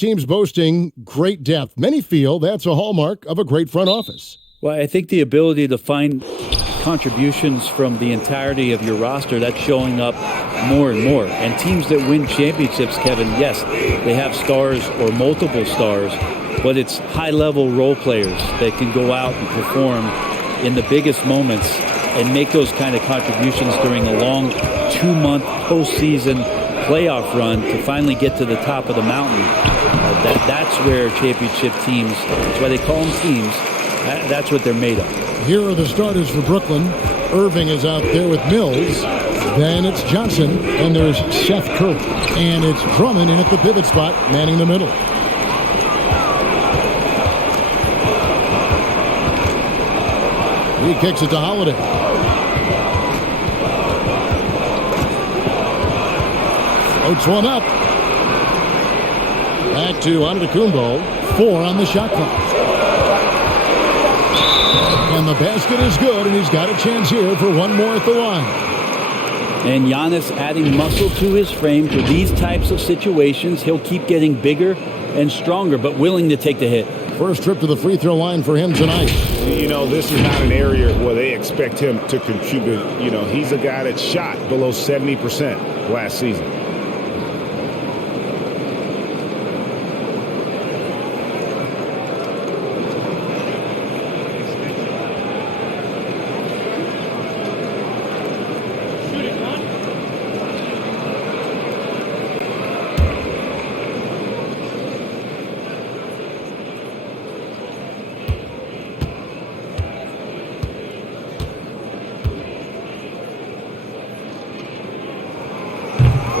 team's boasting great depth. Many feel that's a hallmark of a great front office. Well, I think the ability to find contributions from the entirety of your roster, that's showing up more and more. And teams that win championships, Kevin, yes, they have stars or multiple stars, but it's high-level role players that can go out and perform in the biggest moments and make those kind of contributions during a long 2-month postseason playoff run to finally get to the top of the mountain. That's where championship teams, that's why they call them teams, that's what they're made of. Here are the starters for Brooklyn. Irving is out there with Mills. Then it's Johnson, and there's Seth Curry. And it's Drummond in at the pivot spot, manning the middle. He kicks it to Holiday. Floats one up. Back to Antetokounmpo. 4 on the shot clock. And the basket is good, and he's got a chance here for one more at the line. And Giannis adding muscle to his frame for these types of situations. He'll keep getting bigger and stronger, but willing to take the hit. First trip to the free throw line for him tonight. You know, this is not an area where they expect him to contribute. You know, he's a guy that shot below 70% last season.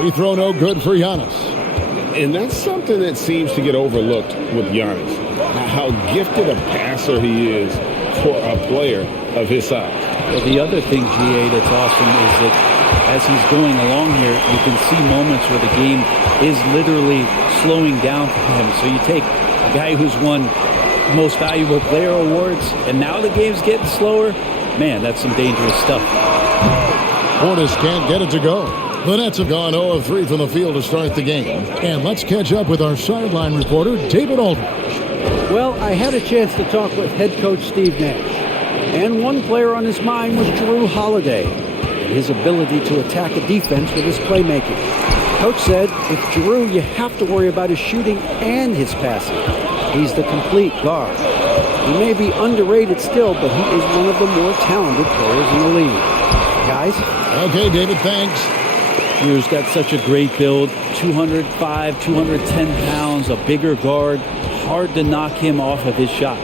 Free throw no good for Giannis. And that's something that seems to get overlooked with Giannis. How gifted a passer he is for a player of his size. Well, the other thing, GA, that's awesome is that as he's going along here, you can see moments where the game is literally slowing down for him. So you take a guy who's won Most Valuable Player awards, and now the game's getting slower. Man, that's some dangerous stuff. Portis can't get it to go. The Nets have gone 0 of 3 from the field to start the game. And let's catch up with our sideline reporter, David Aldridge. Well, I had a chance to talk with head coach Steve Nash. And one player on his mind was Jrue Holiday and his ability to attack a defense with his playmaking. Coach said, with Jrue, you have to worry about his shooting and his passing. He's the complete guard. He may be underrated still, but he is one of the more talented players in the league. Guys? Okay, David, thanks. Jrue's got such a great build, 205, 210 pounds, a bigger guard. Hard to knock him off of his shot.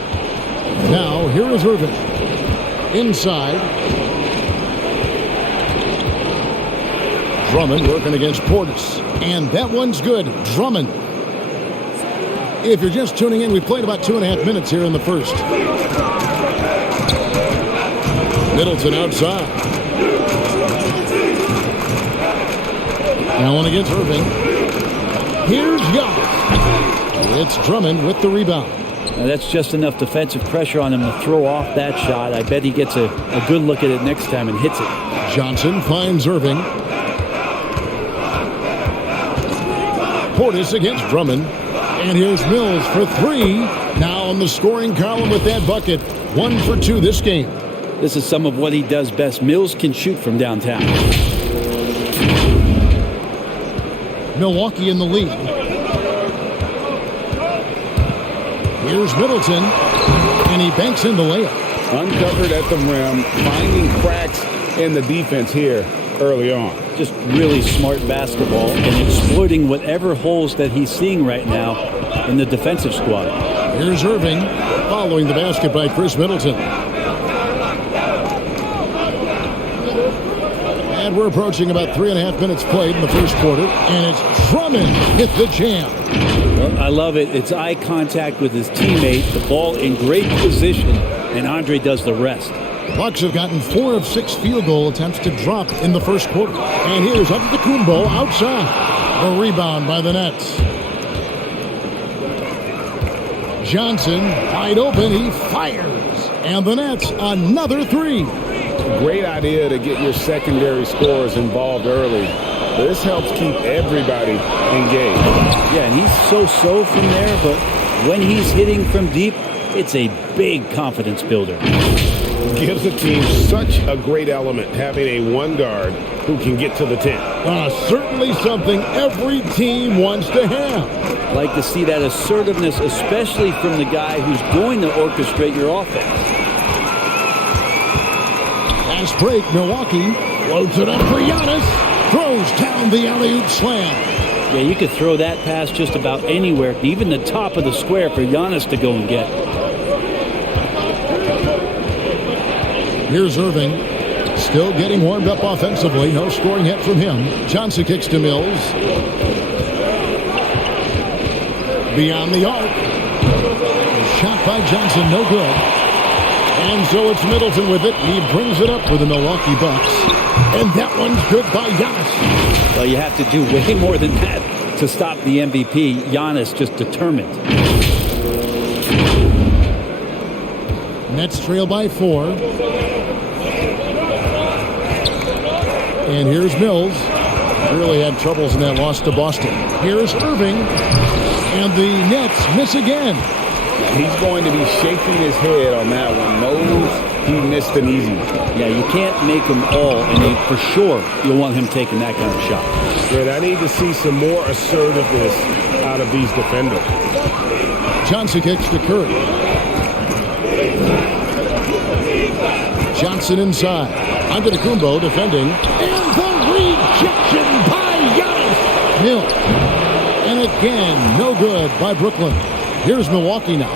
Now, here is Irving. Inside. Drummond working against Portis. And that one's good. Drummond. If you're just tuning in, we played about 2.5 minutes here in the first. Middleton outside. Now one against Irving. Here's Giannis. It's Drummond with the rebound. Now that's just enough defensive pressure on him to throw off that shot. I bet he gets a good look at it next time and hits it. Johnson finds Irving. Portis against Drummond. And here's Mills for 3. Now on the scoring column with that bucket. 1 for 2 this game. This is some of what he does best. Mills can shoot from downtown. Milwaukee in the lead. Here's Middleton, and he banks in the layup. Uncovered at the rim, finding cracks in the defense here early on. Just really smart basketball and exploiting whatever holes that he's seeing right now in the defensive squad. Here's Irving, following the basket by Chris Middleton. And we're approaching about 3.5 minutes played in the first quarter. And it's Drummond with the jam. Well, I love it. It's eye contact with his teammate. The ball in great position. And Andre does the rest. Bucks have gotten 4 of 6 field goal attempts to drop in the first quarter. And here's Antetokounmpo outside. The rebound by the Nets. Johnson wide open. He fires. And the Nets another 3. Great idea to get your secondary scorers involved early. This helps keep everybody engaged. Yeah, and he's so-so from there, but when he's hitting from deep, it's a big confidence builder. Gives a team such a great element having a one guard who can get to the 10. Certainly something every team wants to have. Like to see that assertiveness, especially from the guy who's going to orchestrate your offense. Fast break, Milwaukee loads it up for Giannis. Throws down the alley-oop slam. Yeah, you could throw that pass just about anywhere, even the top of the square for Giannis to go and get. Here's Irving, still getting warmed up offensively. No scoring yet from him. Johnson kicks to Mills. Beyond the arc. Shot by Johnson, no good. And so it's Middleton with it. He brings it up for the Milwaukee Bucks. And that one's good by Giannis. Well, you have to do way more than that to stop the MVP. Giannis just determined. Nets trail by 4. And here's Mills. Really had troubles in that loss to Boston. Here's Irving. And the Nets miss again. He's going to be shaking his head on that one. Knows he missed an easy one. Yeah, you can't make them all, and for sure you'll want him taking that kind of shot. Good. I need to see some more assertiveness out of these defenders. Johnson kicks to Curry. Johnson inside. Antetokounmpo defending. And the rejection by Giannis. Mills. And again, no good by Brooklyn. Here's Milwaukee now.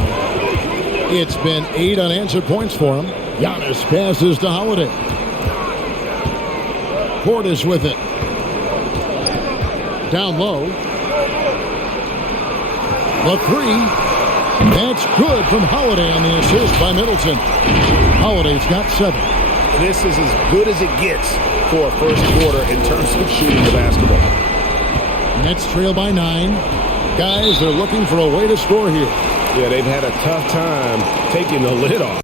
It's been 8 unanswered points for him. Giannis passes to Holiday. Portis with it. Down low. The 3. That's good from Holiday on the assist by Middleton. Holiday's got 7. This is as good as it gets for a first quarter in terms of shooting the basketball. Nets trail by 9. Guys, they're looking for a way to score here. Yeah, they've had a tough time taking the lid off.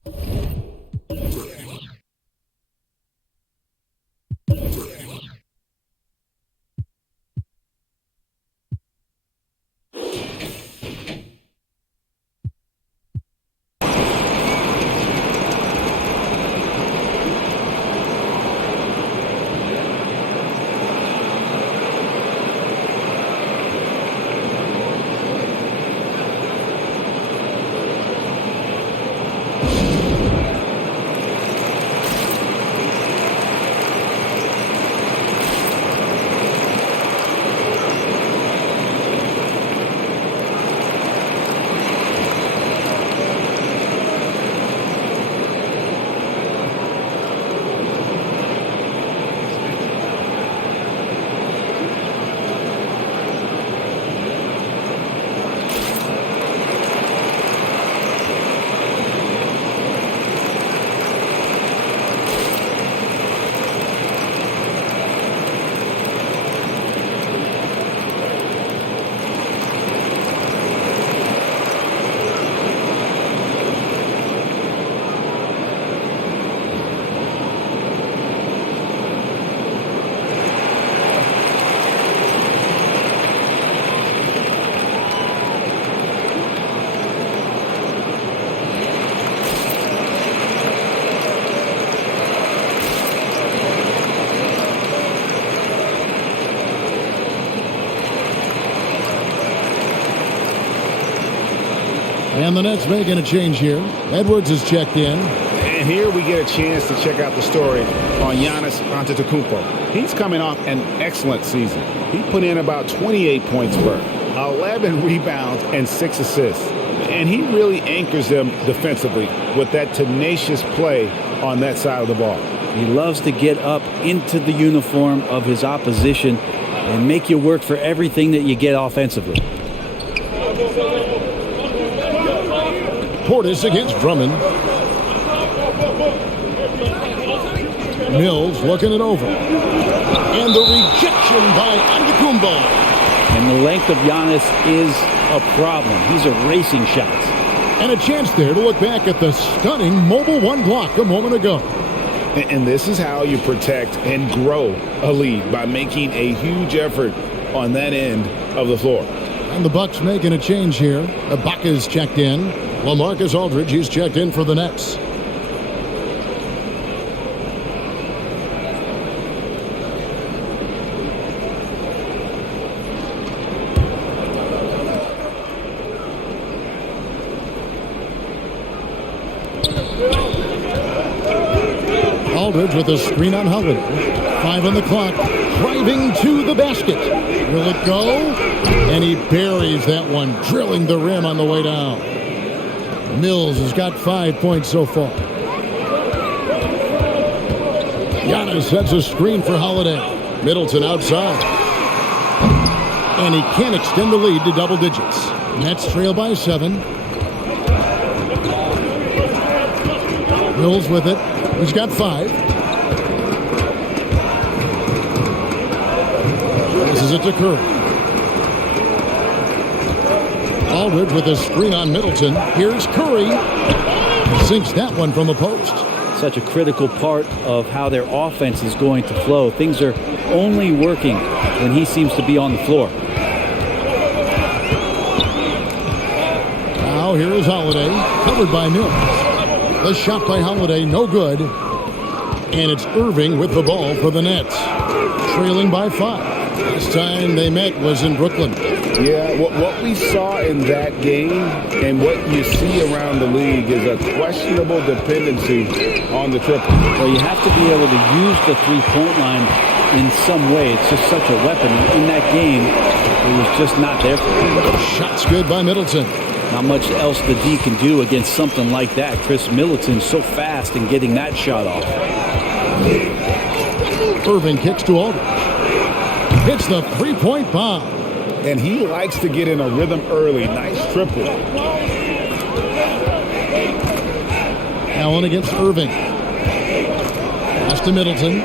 And the Nets making a change here. Edwards is checked in. And here we get a chance to check out the story on Giannis Antetokounmpo. He's coming off an excellent season. He put in about 28 points per, 11 rebounds, and 6 assists. And he really anchors them defensively with that tenacious play on that side of the ball. He loves to get up into the uniform of his opposition and make you work for everything that you get offensively. Portis against Drummond. Mills looking it over. And the rejection by Antetokounmpo. And the length of Giannis is a problem. He's erasing shots. And a chance there to look back at the stunning mobile 1 block a moment ago. And this is how you protect and grow a lead, by making a huge effort on that end of the floor. And the Bucks making a change here. Ibaka's checked in. LaMarcus Aldridge, he's checked in for the Nets. Aldridge with a screen on Holiday. 5 on the clock. Driving to the basket. Will it go? And he buries that one, drilling the rim on the way down. Mills has got 5 points so far. Giannis sets a screen for Holiday. Middleton outside. And he can't extend the lead to double digits. Nets trail by 7. Mills with it. He's got 5. Passes it to Curry. Aldridge with a screen on Middleton. Here's Curry. Sinks that one from the post. Such a critical part of how their offense is going to flow. Things are only working when he seems to be on the floor. Now here is Holiday, covered by Mills. The shot by Holiday, no good. And it's Irving with the ball for the Nets. Trailing by 5. Last time they met was in Brooklyn. Yeah, what we saw in that game and what you see around the league is a questionable dependency on the triple. Well, you have to be able to use the three-point line in some way. It's just such a weapon. In that game, it was just not there for him. Shot's good by Middleton. Not much else the D can do against something like that. Chris Middleton's so fast in getting that shot off. Irving kicks to Aldridge. Hits the three-point bomb. And he likes to get in a rhythm early. Nice triple. Allen against Irving. Pass to Middleton.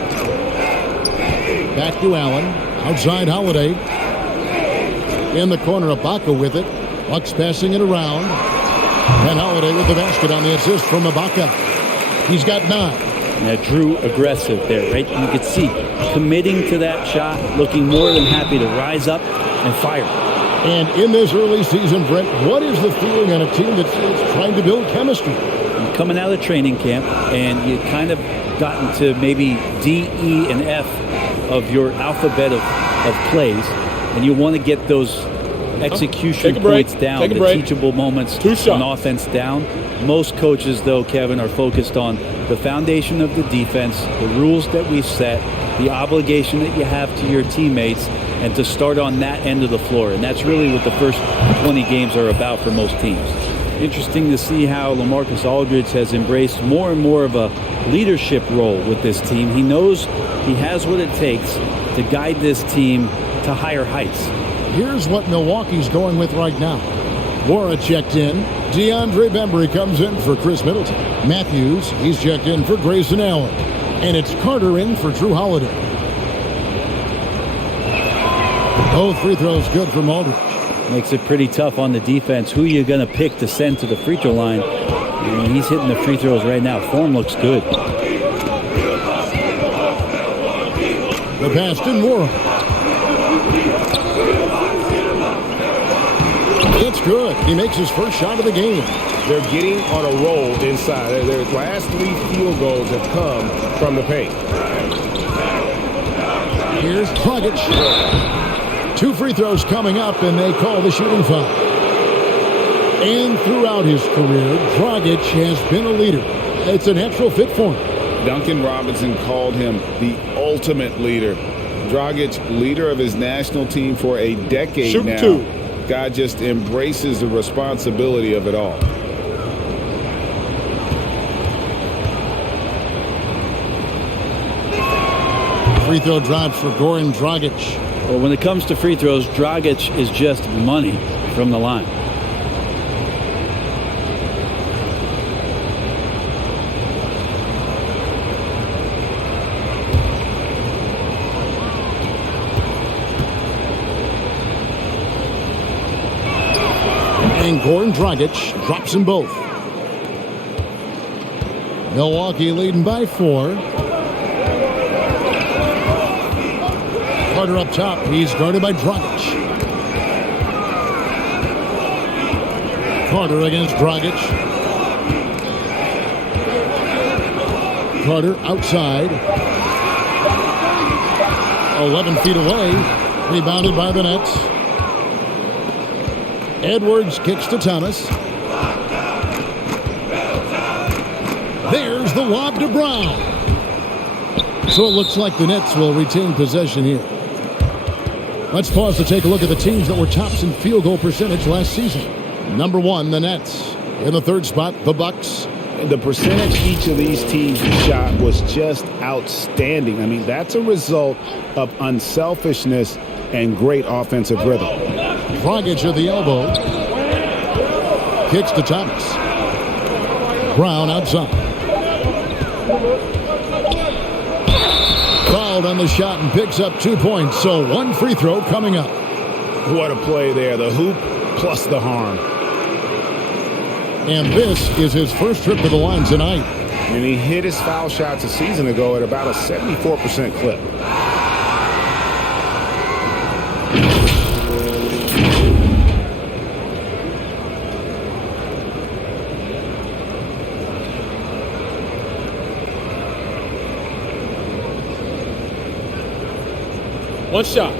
Back to Allen. Outside Holiday. In the corner, Ibaka with it. Bucks passing it around. And Holiday with the basket on the assist from Ibaka. He's got 9. Now, Drew aggressive there, right? You could see committing to that shot, looking more than happy to rise up and fire. And in this early season, Brent, what is the feeling on a team that's trying to build chemistry? You're coming out of training camp, and you kind of gotten to maybe D, E, and F of your alphabet of plays, and you want to get those execution points down, the teachable moments on offense down. Most coaches, though, Kevin, are focused on the foundation of the defense, the rules that we've set, the obligation that you have to your teammates, and to start on that end of the floor. And that's really what the first 20 games are about for most teams. Interesting to see how LaMarcus Aldridge has embraced more and more of a leadership role with this team. He knows he has what it takes to guide this team to higher heights. Here's what Milwaukee's going with right now. Wara checked in. DeAndre Bembry comes in for Chris Middleton. Matthews, he's checked in for Grayson Allen. And it's Carter in for Drew Holiday. Both free throws good from Aldridge. Makes it pretty tough on the defense. Who are you going to pick to send to the free throw line? And he's hitting the free throws right now. Form looks good. The pass to Wara. It's good. He makes his first shot of the game. They're getting on a roll inside. Their last 3 field goals have come from the paint. Here's Dragic. 2 free throws coming up, and they call the shooting foul. And throughout his career, Dragic has been a leader. It's a natural fit for him. Duncan Robinson called him the ultimate leader. Dragic, leader of his national team for a decade now. Guy just embraces the responsibility of it all. Free throw drops for Goran Dragic. Well, when it comes to free throws, Dragic is just money from the line. And Goran Dragic drops them both. Milwaukee leading by 4. Carter up top. He's guarded by Dragic. Carter against Dragic. Carter outside. 11 feet away. Rebounded by the Nets. Edwards kicks to Thomas. There's the lob to Brown. So it looks like the Nets will retain possession here. Let's pause to take a look at the teams that were tops in field goal percentage last season. Number 1, the Nets. In the 3rd spot, the Bucks. The percentage each of these teams shot was just outstanding. I mean, that's a result of unselfishness and great offensive rhythm. Dragic at the elbow. Kicks to Thomas. Brown outside. Fouled on the shot and picks up 2 points. So 1 free throw coming up. What a play there. The hoop plus the harm. And this is his first trip to the line tonight. And he hit his foul shots a season ago at about a 74% clip. One shot.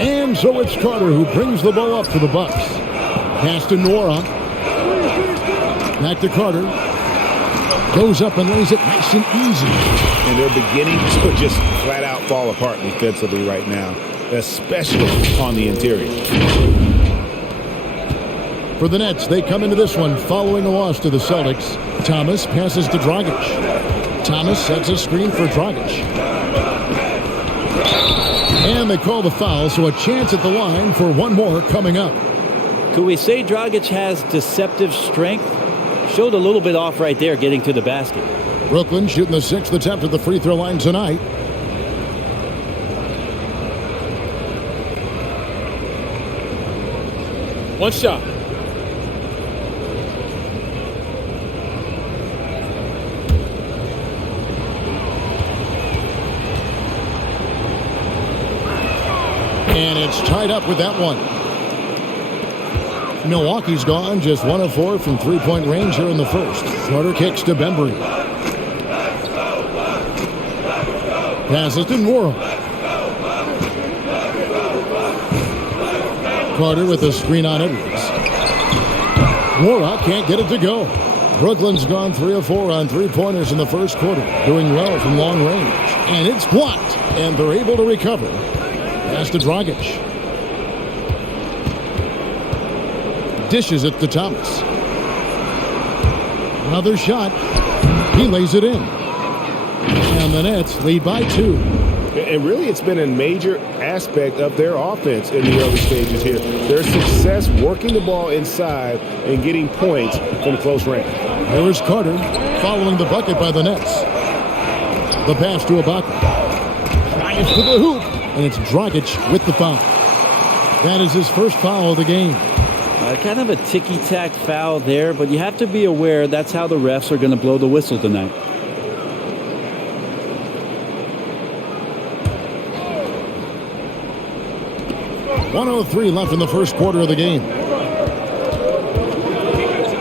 And so it's Carter who brings the ball up for the Bucks. Pass to Nora. Back to Carter. Goes up and lays it nice and easy. And they're beginning to just flat out fall apart defensively right now, especially on the interior. For the Nets, they come into this one following a loss to the Celtics. Thomas passes to Dragic. Thomas sets a screen for Dragic. And they call the foul, so a chance at the line for one more coming up. Could we say Dragic has deceptive strength? Showed a little bit off right there getting to the basket. Brooklyn shooting the 6th attempt at the free throw line tonight. One shot. And it's tied up with that one. Milwaukee's gone just 1 of 4 from three-point range here in the first. Carter kicks to Bembry. Passes to Nora. Carter with a screen on Edwards. Nora can't get it to go. Brooklyn's gone 3 of 4 on three-pointers in the first quarter, doing well from long range. And it's blocked, and they're able to recover. Pass to Dragic. Dishes it to Thomas. Another shot. He lays it in. And the Nets lead by 2. And really, it's been a major aspect of their offense in the early stages here. Their success working the ball inside and getting points from close range. There is Carter following the bucket by the Nets. The pass to Ibaka. Drives to the hoop. And it's Dragic with the foul. That is his first foul of the game. Kind of a ticky-tack foul there, but you have to be aware that's how the refs are going to blow the whistle tonight. .103 left in the first quarter of the game.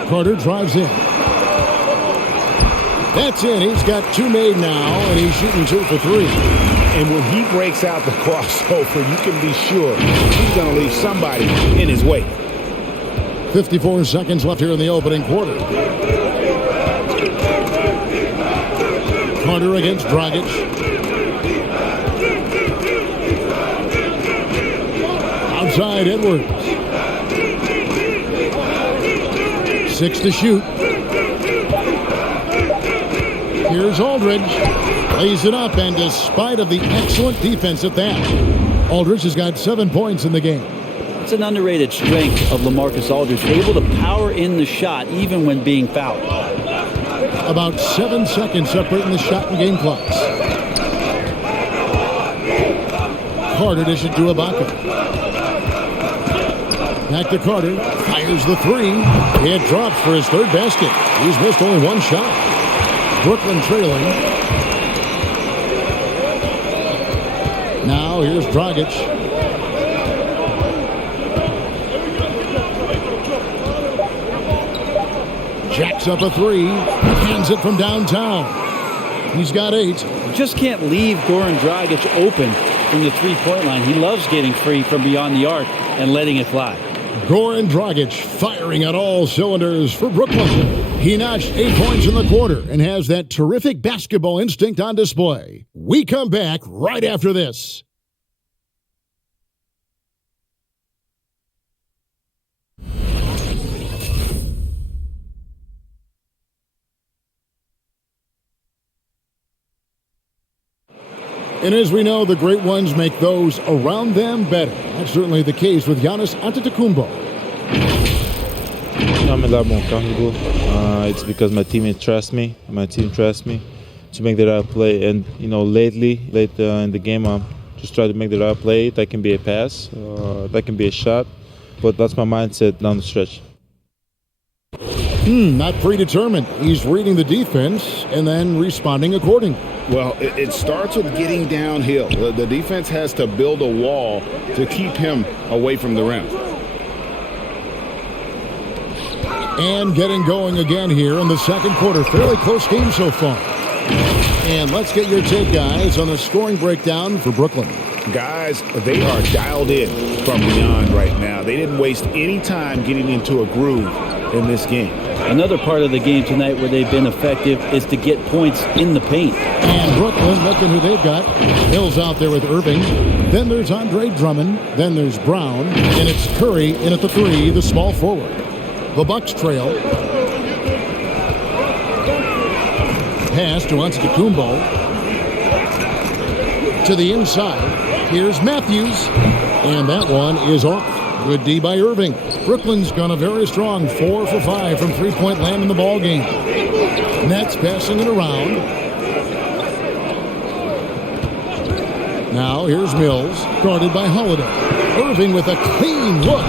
Carter drives in. That's in. He's got 2 made now, and he's shooting 2 for 3. And when he breaks out the crossover, you can be sure he's going to leave somebody in his way. 54 seconds left here in the opening quarter. Carter against Dragic. Outside Edwards. 6 to shoot. Here's Aldridge. Lays it up, and despite of the excellent defense at that, Aldridge has got 7 points in the game. That's an underrated strength of LaMarcus Aldridge, able to power in the shot even when being fouled. About 7 seconds separating the shot and game clocks. Carter dishes to Ibaka. Back to Carter. Fires the three. It drops for his third basket. He's missed only one shot. Brooklyn trailing. Now here's Dragic. Jacks up a three. Hands it from downtown. He's got 8. You just can't leave Goran Dragic open from the three-point line. He loves getting free from beyond the arc and letting it fly. Goran Dragic firing on all cylinders for Brooklyn. He notched 8 points in the quarter and has that terrific basketball instinct on display. We come back right after this. And as we know, the great ones make those around them better. That's certainly the case with Giannis Antetokounmpo. I'm a lot more comfortable. It's because my teammates trust me. My team trusts me to make the right play. And, late in the game, I'm just trying to make the right play. That can be a pass. That can be a shot. But that's my mindset down the stretch. Not predetermined. He's reading the defense and then responding accordingly. Well, it starts with getting downhill. The defense has to build a wall to keep him away from the rim. And getting going again here in the second quarter. Fairly close game so far. And let's get your take, guys, on the scoring breakdown for Brooklyn. Guys, they are dialed in from beyond right now. They didn't waste any time getting into a groove in this game. Another part of the game tonight where they've been effective is to get points in the paint. And Brooklyn, looking who they've got. Hill's out there with Irving. Then there's Andre Drummond. Then there's Brown. And it's Curry in at the 3, the small forward. The Bucks trail. Pass to Antetokounmpo. To the inside. Here's Matthews. And that one is off. Good D by Irving. Brooklyn's gone a very strong 4 for 5 from three-point land in the ball game. Nets passing it around. Now here's Mills, guarded by Holiday. Irving with a clean look.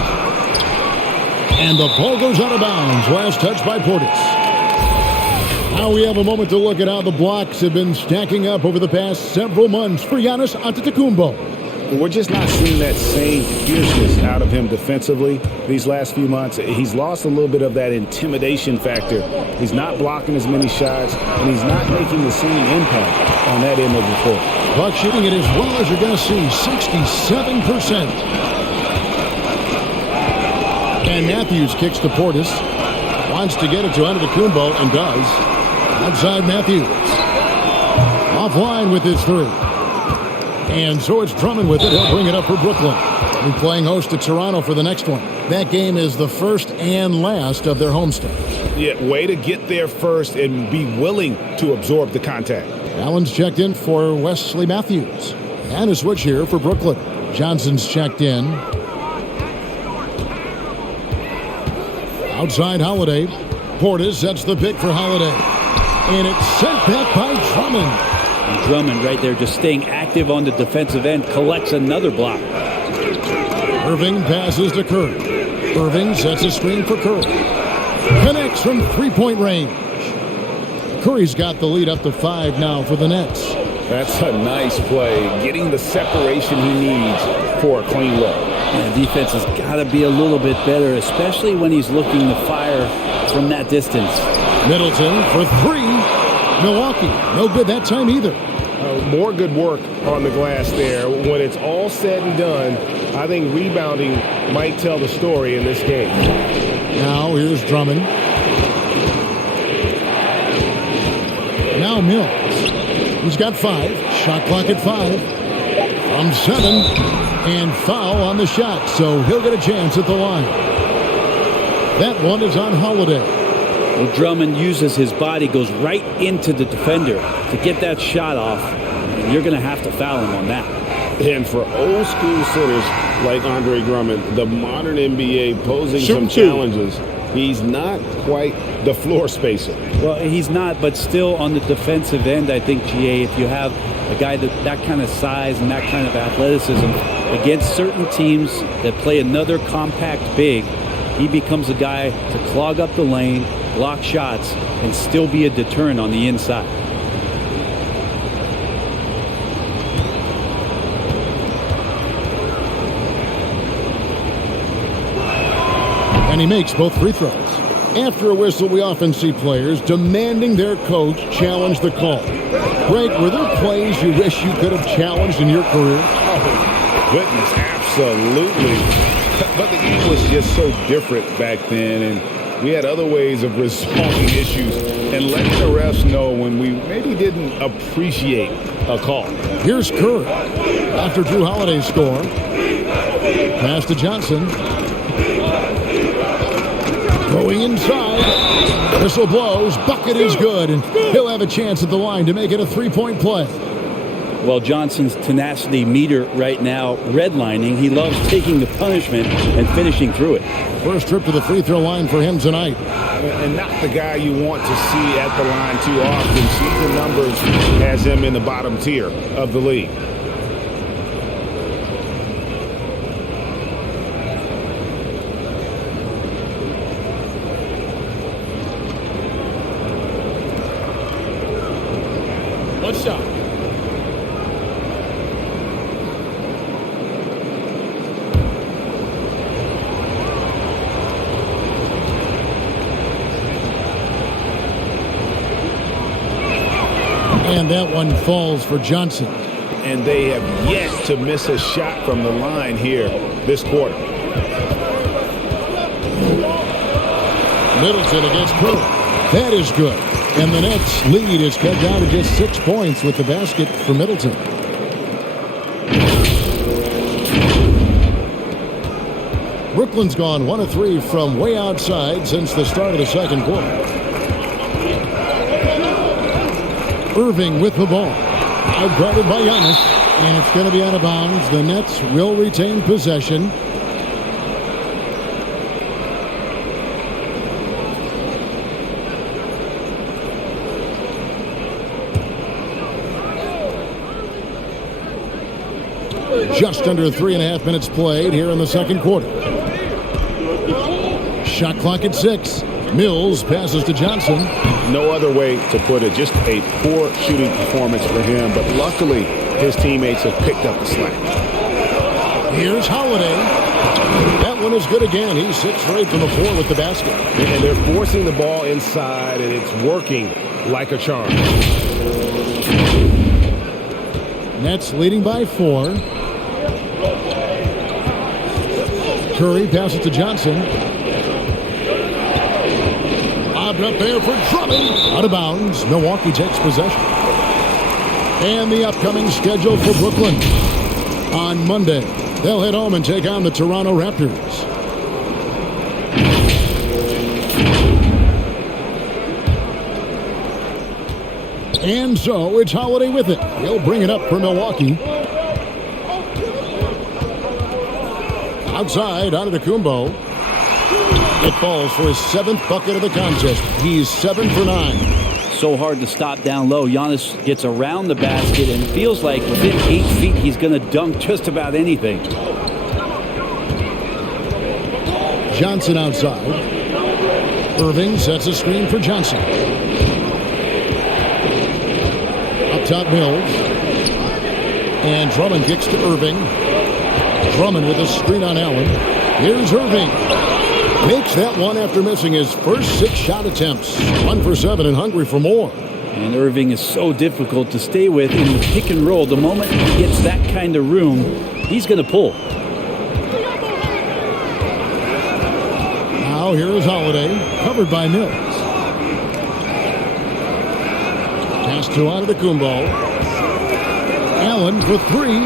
And the ball goes out of bounds. Last touch by Portis. Now we have a moment to look at how the blocks have been stacking up over the past several months for Giannis Antetokounmpo. We're just not seeing that same fierceness out of him defensively these last few months. He's lost a little bit of that intimidation factor. He's not blocking as many shots, and he's not making the same impact on that end of the court. Buck shooting it as well as you're going to see, 67%. And Matthews kicks to Portis. Wants to get it to Antetokounmpo and does. Outside Matthews. Offline with his 3. And so it's Drummond with it. He'll bring it up for Brooklyn. We're playing host to Toronto for the next one. That game is the first and last of their homestands. Yeah, way to get there first and be willing to absorb the contact. Allen's checked in for Wesley Matthews. And a switch here for Brooklyn. Johnson's checked in. Outside Holiday. Portis sets the pick for Holiday. And it's sent back by Drummond. And Drummond right there just staying active on the defensive end, collects another block. Irving passes to Curry. Irving sets a screen for Curry. Connects from three-point range. Curry's got the lead up to 5 now for the Nets. That's a nice play, getting the separation he needs for a clean look. And the defense has got to be a little bit better, especially when he's looking to fire from that distance. Middleton for 3. Milwaukee, no good that time either. More good work on the glass there. When it's all said and done, I think rebounding might tell the story in this game. Now here's Drummond. Now Mills. He's got 5. Shot clock at 5. From 7. And foul on the shot, so he'll get a chance at the line. That one is on Holiday. Well, Drummond uses his body, goes right into the defender to get that shot off. And you're going to have to foul him on that. And for old school centers, like Andre Drummond, the modern NBA posing Shoot some two. challenges. He's not quite the floor spacer. Well, he's not, but still on the defensive end, I think, GA, if you have a guy that kind of size and that kind of athleticism against certain teams that play another compact big, he becomes a guy to clog up the lane, block shots, and still be a deterrent on the inside. And he makes both free throws. After a whistle, we often see players demanding their coach challenge the call. Greg, were there plays you wish you could have challenged in your career? Oh, goodness, absolutely. But the game was just so different back then, and we had other ways of resolving issues and letting the refs know when we maybe didn't appreciate a call. Here's Curry. After Drew Holiday's score. Pass to Johnson. Going inside. Whistle blows. Bucket is good. And he'll have a chance at the line to make it a three-point play. Well, Johnson's tenacity meter right now redlining. He loves taking the punishment and finishing through it. First trip to the free throw line for him tonight. And not the guy you want to see at the line too often. Season numbers has him in the bottom tier of the league. One shot. And that one falls for Johnson. And they have yet to miss a shot from the line here this quarter. Middleton against Curry. That is good. And the Nets' lead is cut down to just 6 points with the basket for Middleton. Brooklyn's gone 1 of 3 from way outside since the start of the second quarter. Irving with the ball. Outguarded by Giannis. And it's going to be out of bounds. The Nets will retain possession. Just under 3.5 minutes played here in the second quarter. Shot clock at 6. Mills passes to Johnson. No other way to put it. Just a poor shooting performance for him. But luckily, his teammates have picked up the slack. Here's Holiday. That one is good again. He's 6 straight from the floor with the basket. And they're forcing the ball inside, and it's working like a charm. Nets leading by 4. Curry passes to Johnson. Lobbed up there for Drummond. Out of bounds. Milwaukee takes possession. And the upcoming schedule for Brooklyn. On Monday, they'll head home and take on the Toronto Raptors. And so it's Holiday with it. He'll bring it up for Milwaukee. Outside, Antetokounmpo. It falls for his 7th bucket of the contest. He's 7 for 9. So hard to stop down low. Giannis gets around the basket and it feels like within 8 feet he's going to dunk just about anything. Johnson outside. Irving sets a screen for Johnson. Up top, Mills. And Drummond kicks to Irving. Drummond with a screen on Allen. Here's Irving. Makes that one after missing his first 6 shot attempts. 1 for 7 and hungry for more. And Irving is so difficult to stay with in the pick and roll. The moment he gets that kind of room, he's going to pull. Now here is Holiday, covered by Mills. Pass to Antetokounmpo. Allen for 3.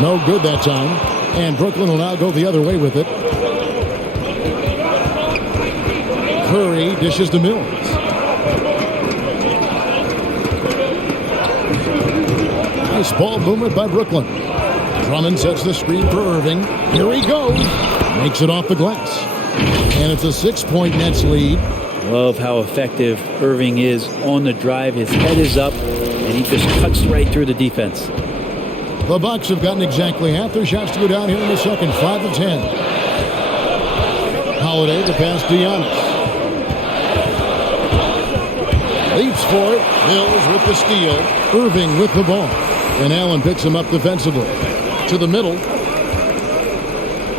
No good that time. And Brooklyn will now go the other way with it. Curry dishes to Mills. Nice ball movement by Brooklyn. Drummond sets the screen for Irving. Here he goes. Makes it off the glass. And it's a 6-point Nets lead. Love how effective Irving is on the drive. His head is up, and he just cuts right through the defense. The Bucks have gotten exactly half their shots to go down here in the second, 5 of 10. Holiday, the pass to Giannis. Leaps for it. Mills with the steal. Irving with the ball. And Allen picks him up defensively. To the middle.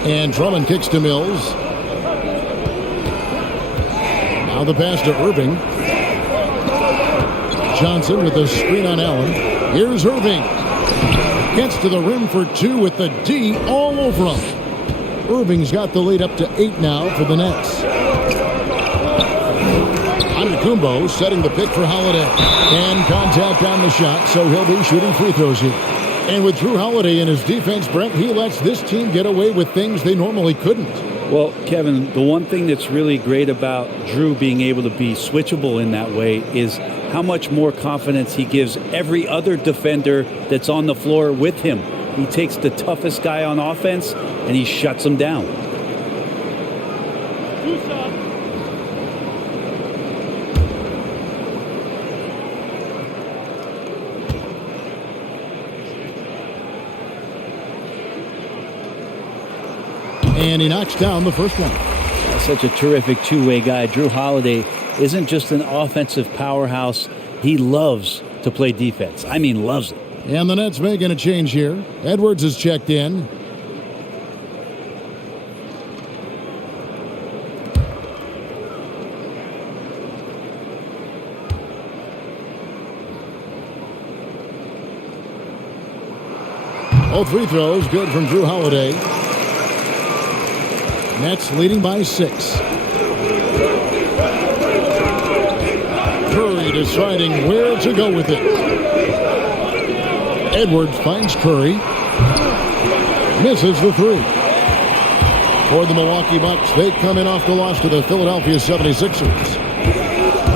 And Drummond kicks to Mills. Now the pass to Irving. Johnson with the screen on Allen. Here's Irving. Gets to the rim for 2 with the D all over him. Irving's got the lead up to 8 now for the Nets. Antetokounmpo setting the pick for Holiday. And contact on the shot, so he'll be shooting free throws here. And with Drew Holiday in his defense, Brent, he lets this team get away with things they normally couldn't. Well, Kevin, the one thing that's really great about Drew being able to be switchable in that way is how much more confidence he gives every other defender that's on the floor with him. He takes the toughest guy on offense, and he shuts him down. And he knocks down the first one. Such a terrific two-way guy. Drew Holiday isn't just an offensive powerhouse. He loves to play defense. I mean, loves it. And the Nets making a change here. Edwards is checked in. All free throws good from Drew Holiday. Nets leading by 6. Curry deciding where to go with it. Edwards finds Curry. Misses the 3. For the Milwaukee Bucks, they come in off the loss to the Philadelphia 76ers.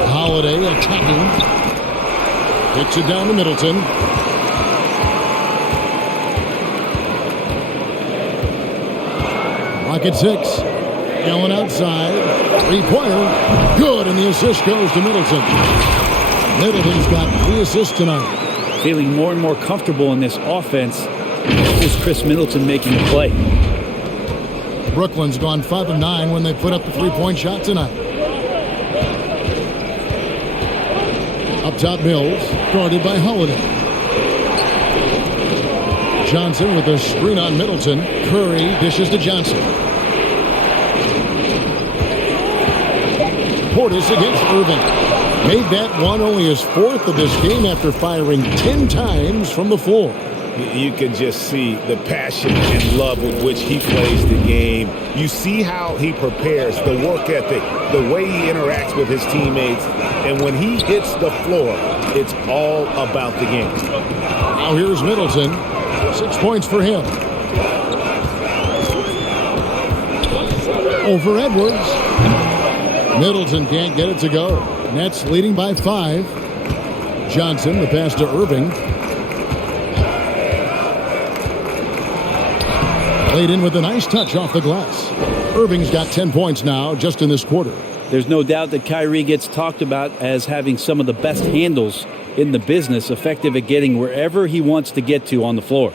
Holiday attacking. Kicks it down to Middleton. Clock at 6. Allen outside. 3-pointer. Good, and the assist goes to Middleton. Middleton's got 3 assists tonight. Feeling more and more comfortable in this offense. Is Chris Middleton making a play? Brooklyn's gone 5 of 9 when they put up the 3-point shot tonight. Up top, Mills, guarded by Holiday. Johnson with a screen on Middleton. Curry dishes to Johnson. Portis against Irving. Made that one only his 4th of this game after firing 10 times from the floor. You can just see the passion and love with which he plays the game. You see how he prepares, the work ethic, the way he interacts with his teammates. And when he hits the floor, it's all about the game. Now here's Middleton. 6 points for him. Over Edwards. Middleton can't get it to go. Nets leading by 5. Johnson, the pass to Irving. Laid in with a nice touch off the glass. Irving's got 10 points now just in this quarter. There's no doubt that Kyrie gets talked about as having some of the best handles in the business, effective at getting wherever he wants to get to on the floor.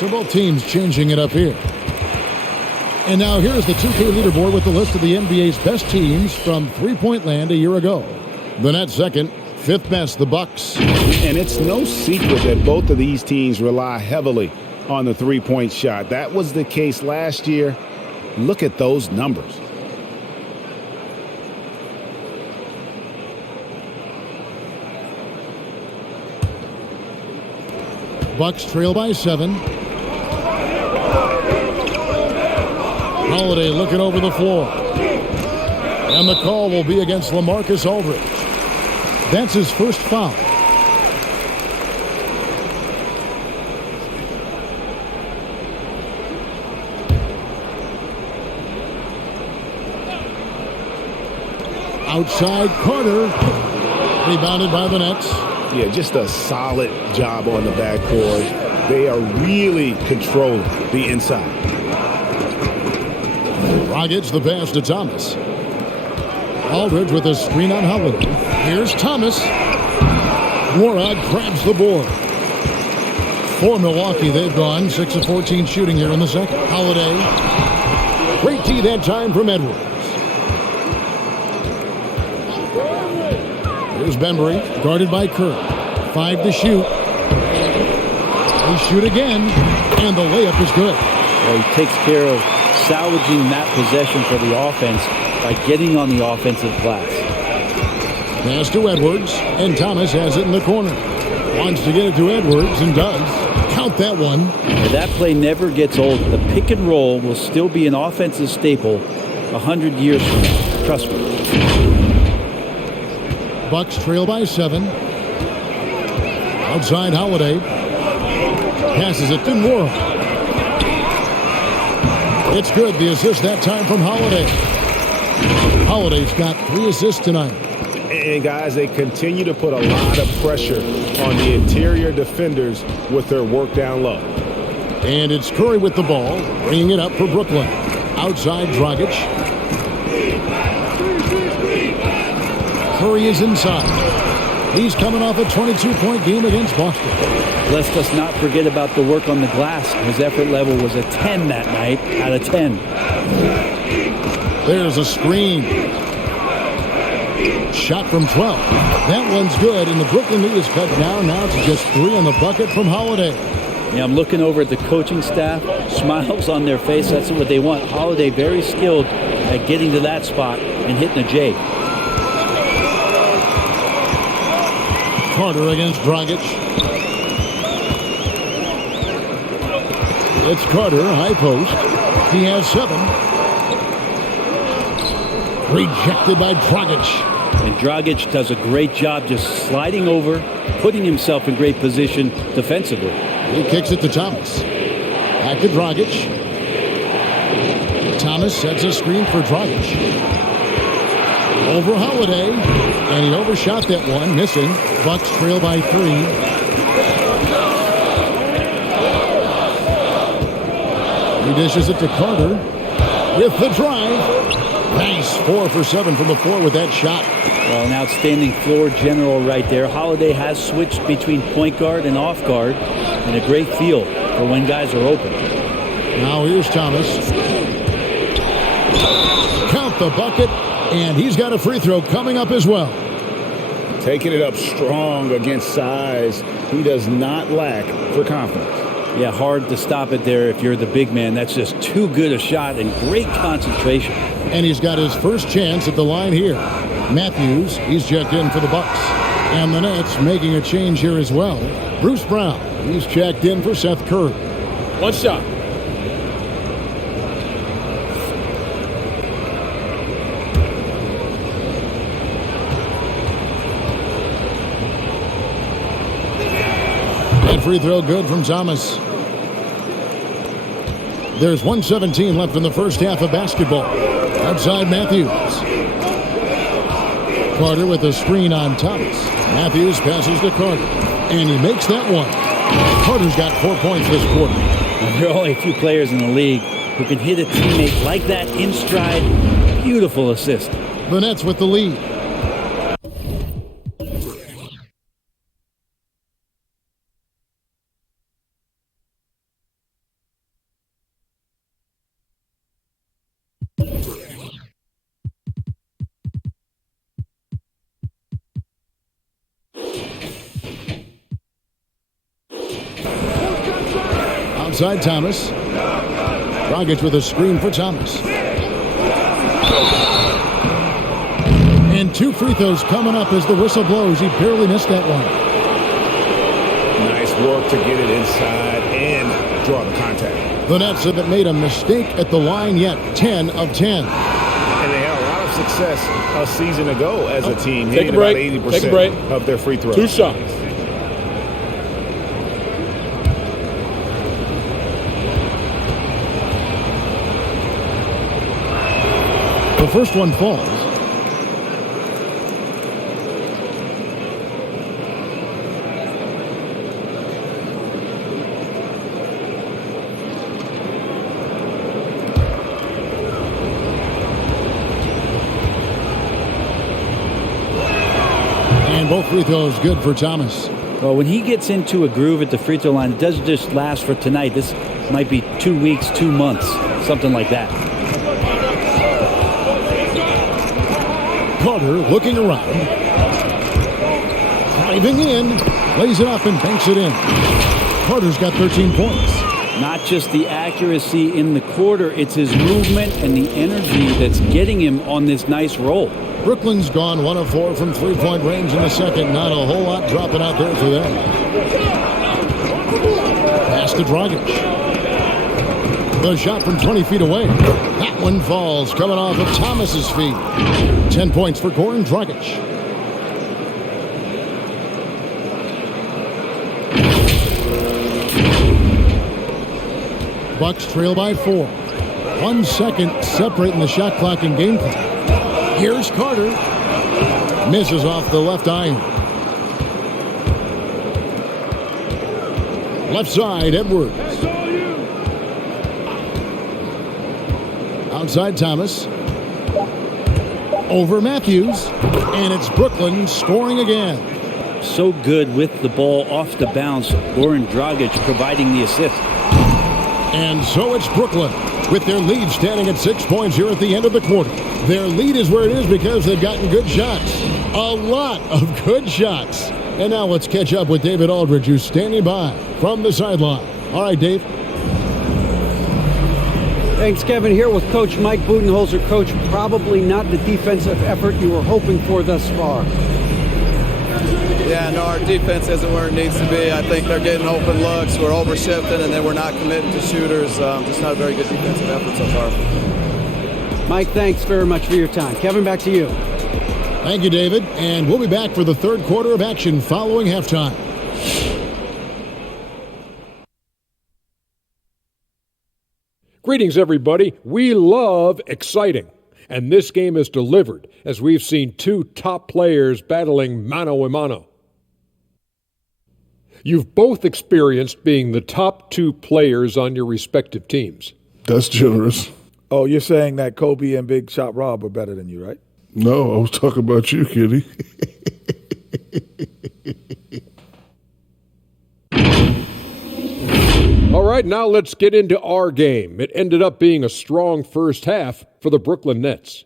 So both teams changing it up here. And now here's the 2K leaderboard with the list of the NBA's best teams from three-point land a year ago. The Nets second, fifth best, the Bucks. And it's no secret that both of these teams rely heavily on the three-point shot. That was the case last year. Look at those numbers. Bucks trail by 7. Holiday looking over the floor. And the call will be against LaMarcus Aldridge. That's his first foul. Outside Carter. Rebounded by the Nets. Yeah, just a solid job on the backcourt. They are really controlling the inside. Dragic the pass to Thomas. Aldridge with a screen on Holiday. Here's Thomas. Warad grabs the board. For Milwaukee, they've gone 6 of 14 shooting here in the second. Holiday. Great D that time from Edwards. Here's Bembry, guarded by Kerr. 5 to shoot. They shoot again, and the layup is good. Well, he takes care of salvaging that possession for the offense by getting on the offensive glass. Pass to Edwards, and Thomas has it in the corner. Wants to get it to Edwards, and does. Count that one. That play never gets old. The pick and roll will still be an offensive staple 100 years from now. Trust me. Bucks trail by 7. Outside Holiday. Passes it to Moore. It's good. The assist that time from Holiday. Holiday's got 3 assists tonight. And guys, they continue to put a lot of pressure on the interior defenders with their work down low. And it's Curry with the ball, bringing it up for Brooklyn. Outside Dragic. Curry is inside. He's coming off a 22-point game against Boston. Let's just not forget about the work on the glass. His effort level was a 10 that night out of 10. There's a screen. Shot from 12. That one's good, and the Brooklyn lead is cut down now to just 3 on the bucket from Holiday. Yeah, I'm looking over at the coaching staff. Smiles on their face. That's what they want. Holiday very skilled at getting to that spot and hitting a J. Carter against Dragic. It's Carter, high post. He has 7. Rejected by Dragic. And Dragic does a great job just sliding over, putting himself in great position defensively. He kicks it to Thomas. Back to Dragic. Thomas sets a screen for Dragic. Over Holiday. And he overshot that one, missing. Bucks trail by 3. He dishes it to Carter with the drive. Nice 4 for 7 from the floor with that shot. Well, an outstanding floor general right there. Holiday has switched between point guard and off guard, and a great feel for when guys are open. Now here's Thomas. Count the bucket, and he's got a free throw coming up as well. Taking it up strong against size. He does not lack for confidence. Yeah, hard to stop it there if you're the big man. That's just too good a shot and great concentration. And he's got his first chance at the line here. Matthews, he's checked in for the Bucks. And the Nets making a change here as well. Bruce Brown, he's checked in for Seth Curry. 1 shot. That free throw good from Thomas. There's 1:17 left in the first half of basketball. Outside Matthews. Carter with a screen on Thomas. Matthews passes to Carter. And he makes that one. Carter's got 4 points this quarter. There are only a few players in the league who can hit a teammate like that in stride. Beautiful assist. The Nets with the lead. Outside Thomas. Dragic with a screen for Thomas. And 2 free throws coming up as the whistle blows. He barely missed that one. Nice work to get it inside and draw the contact. The Nets haven't made a mistake at the line yet. 10 of 10. And they had a lot of success a season ago as a team, hitting break. about Take a break. 80% of their free throws. 2 shots. The first one falls. And both free throws good for Thomas. Well, when he gets into a groove at the free throw line, it doesn't just last for tonight. This might be 2 weeks, 2 months, something like that. Carter looking around. Driving in. Lays it up and banks it in. Carter's got 13 points. Not just the accuracy in the quarter, it's his movement and the energy that's getting him on this nice roll. Brooklyn's gone 1 of 4 from three-point range in the second. Not a whole lot dropping out there for them. Pass to Dragic. The shot from 20 feet away. That one falls, coming off of Thomas's feet. 10 points for Goran Dragic. Bucks trail by 4. 1 second separating the shot clock and game clock. Here's Carter. Misses off the left iron. Left side, Edwards. Outside Thomas. Over Matthews. And it's Brooklyn scoring again. So good with the ball off the bounce. Goran Dragic providing the assist. And so it's Brooklyn with their lead standing at 6 points here at the end of the quarter. Their lead is where it is because they've gotten good shots. A lot of good shots. And now let's catch up with David Aldridge, who's standing by from the sideline. All right, Dave. Thanks, Kevin. Here with Coach Mike Budenholzer. Coach, probably not the defensive effort you were hoping for thus far. Yeah, no, our defense isn't where it needs to be. I think they're getting open looks. We're overshifting, and then we're not committing to shooters. Just not a very good defensive effort so far. Mike, thanks very much for your time. Kevin, back to you. Thank you, David. And we'll be back for the third quarter of action following halftime. Greetings, everybody. We love exciting. And this game is delivered as we've seen 2 top players battling mano a mano. You've both experienced being the top 2 players on your respective teams. That's generous. Oh, you're saying that Kobe and Big Shot Rob are better than you, right? No, I was talking about you, Kitty. All right, now let's get into our game. It ended up being a strong first half for the Brooklyn Nets.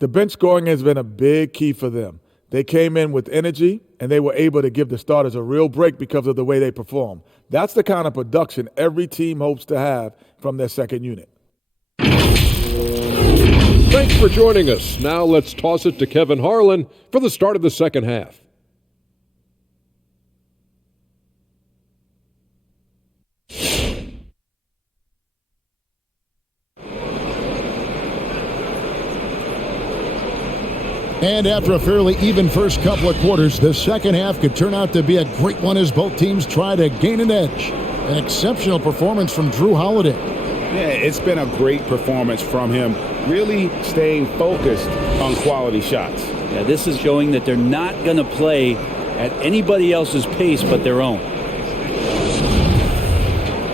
The bench scoring has been a big key for them. They came in with energy, and they were able to give the starters a real break because of the way they perform. That's the kind of production every team hopes to have from their second unit. Thanks for joining us. Now let's toss it to Kevin Harlan for the start of the second half. And after a fairly even first couple of quarters, the second half could turn out to be a great one as both teams try to gain an edge. An exceptional performance from Drew Holiday. Yeah, it's been a great performance from him, really staying focused on quality shots. Yeah, this is showing that they're not going to play at anybody else's pace but their own.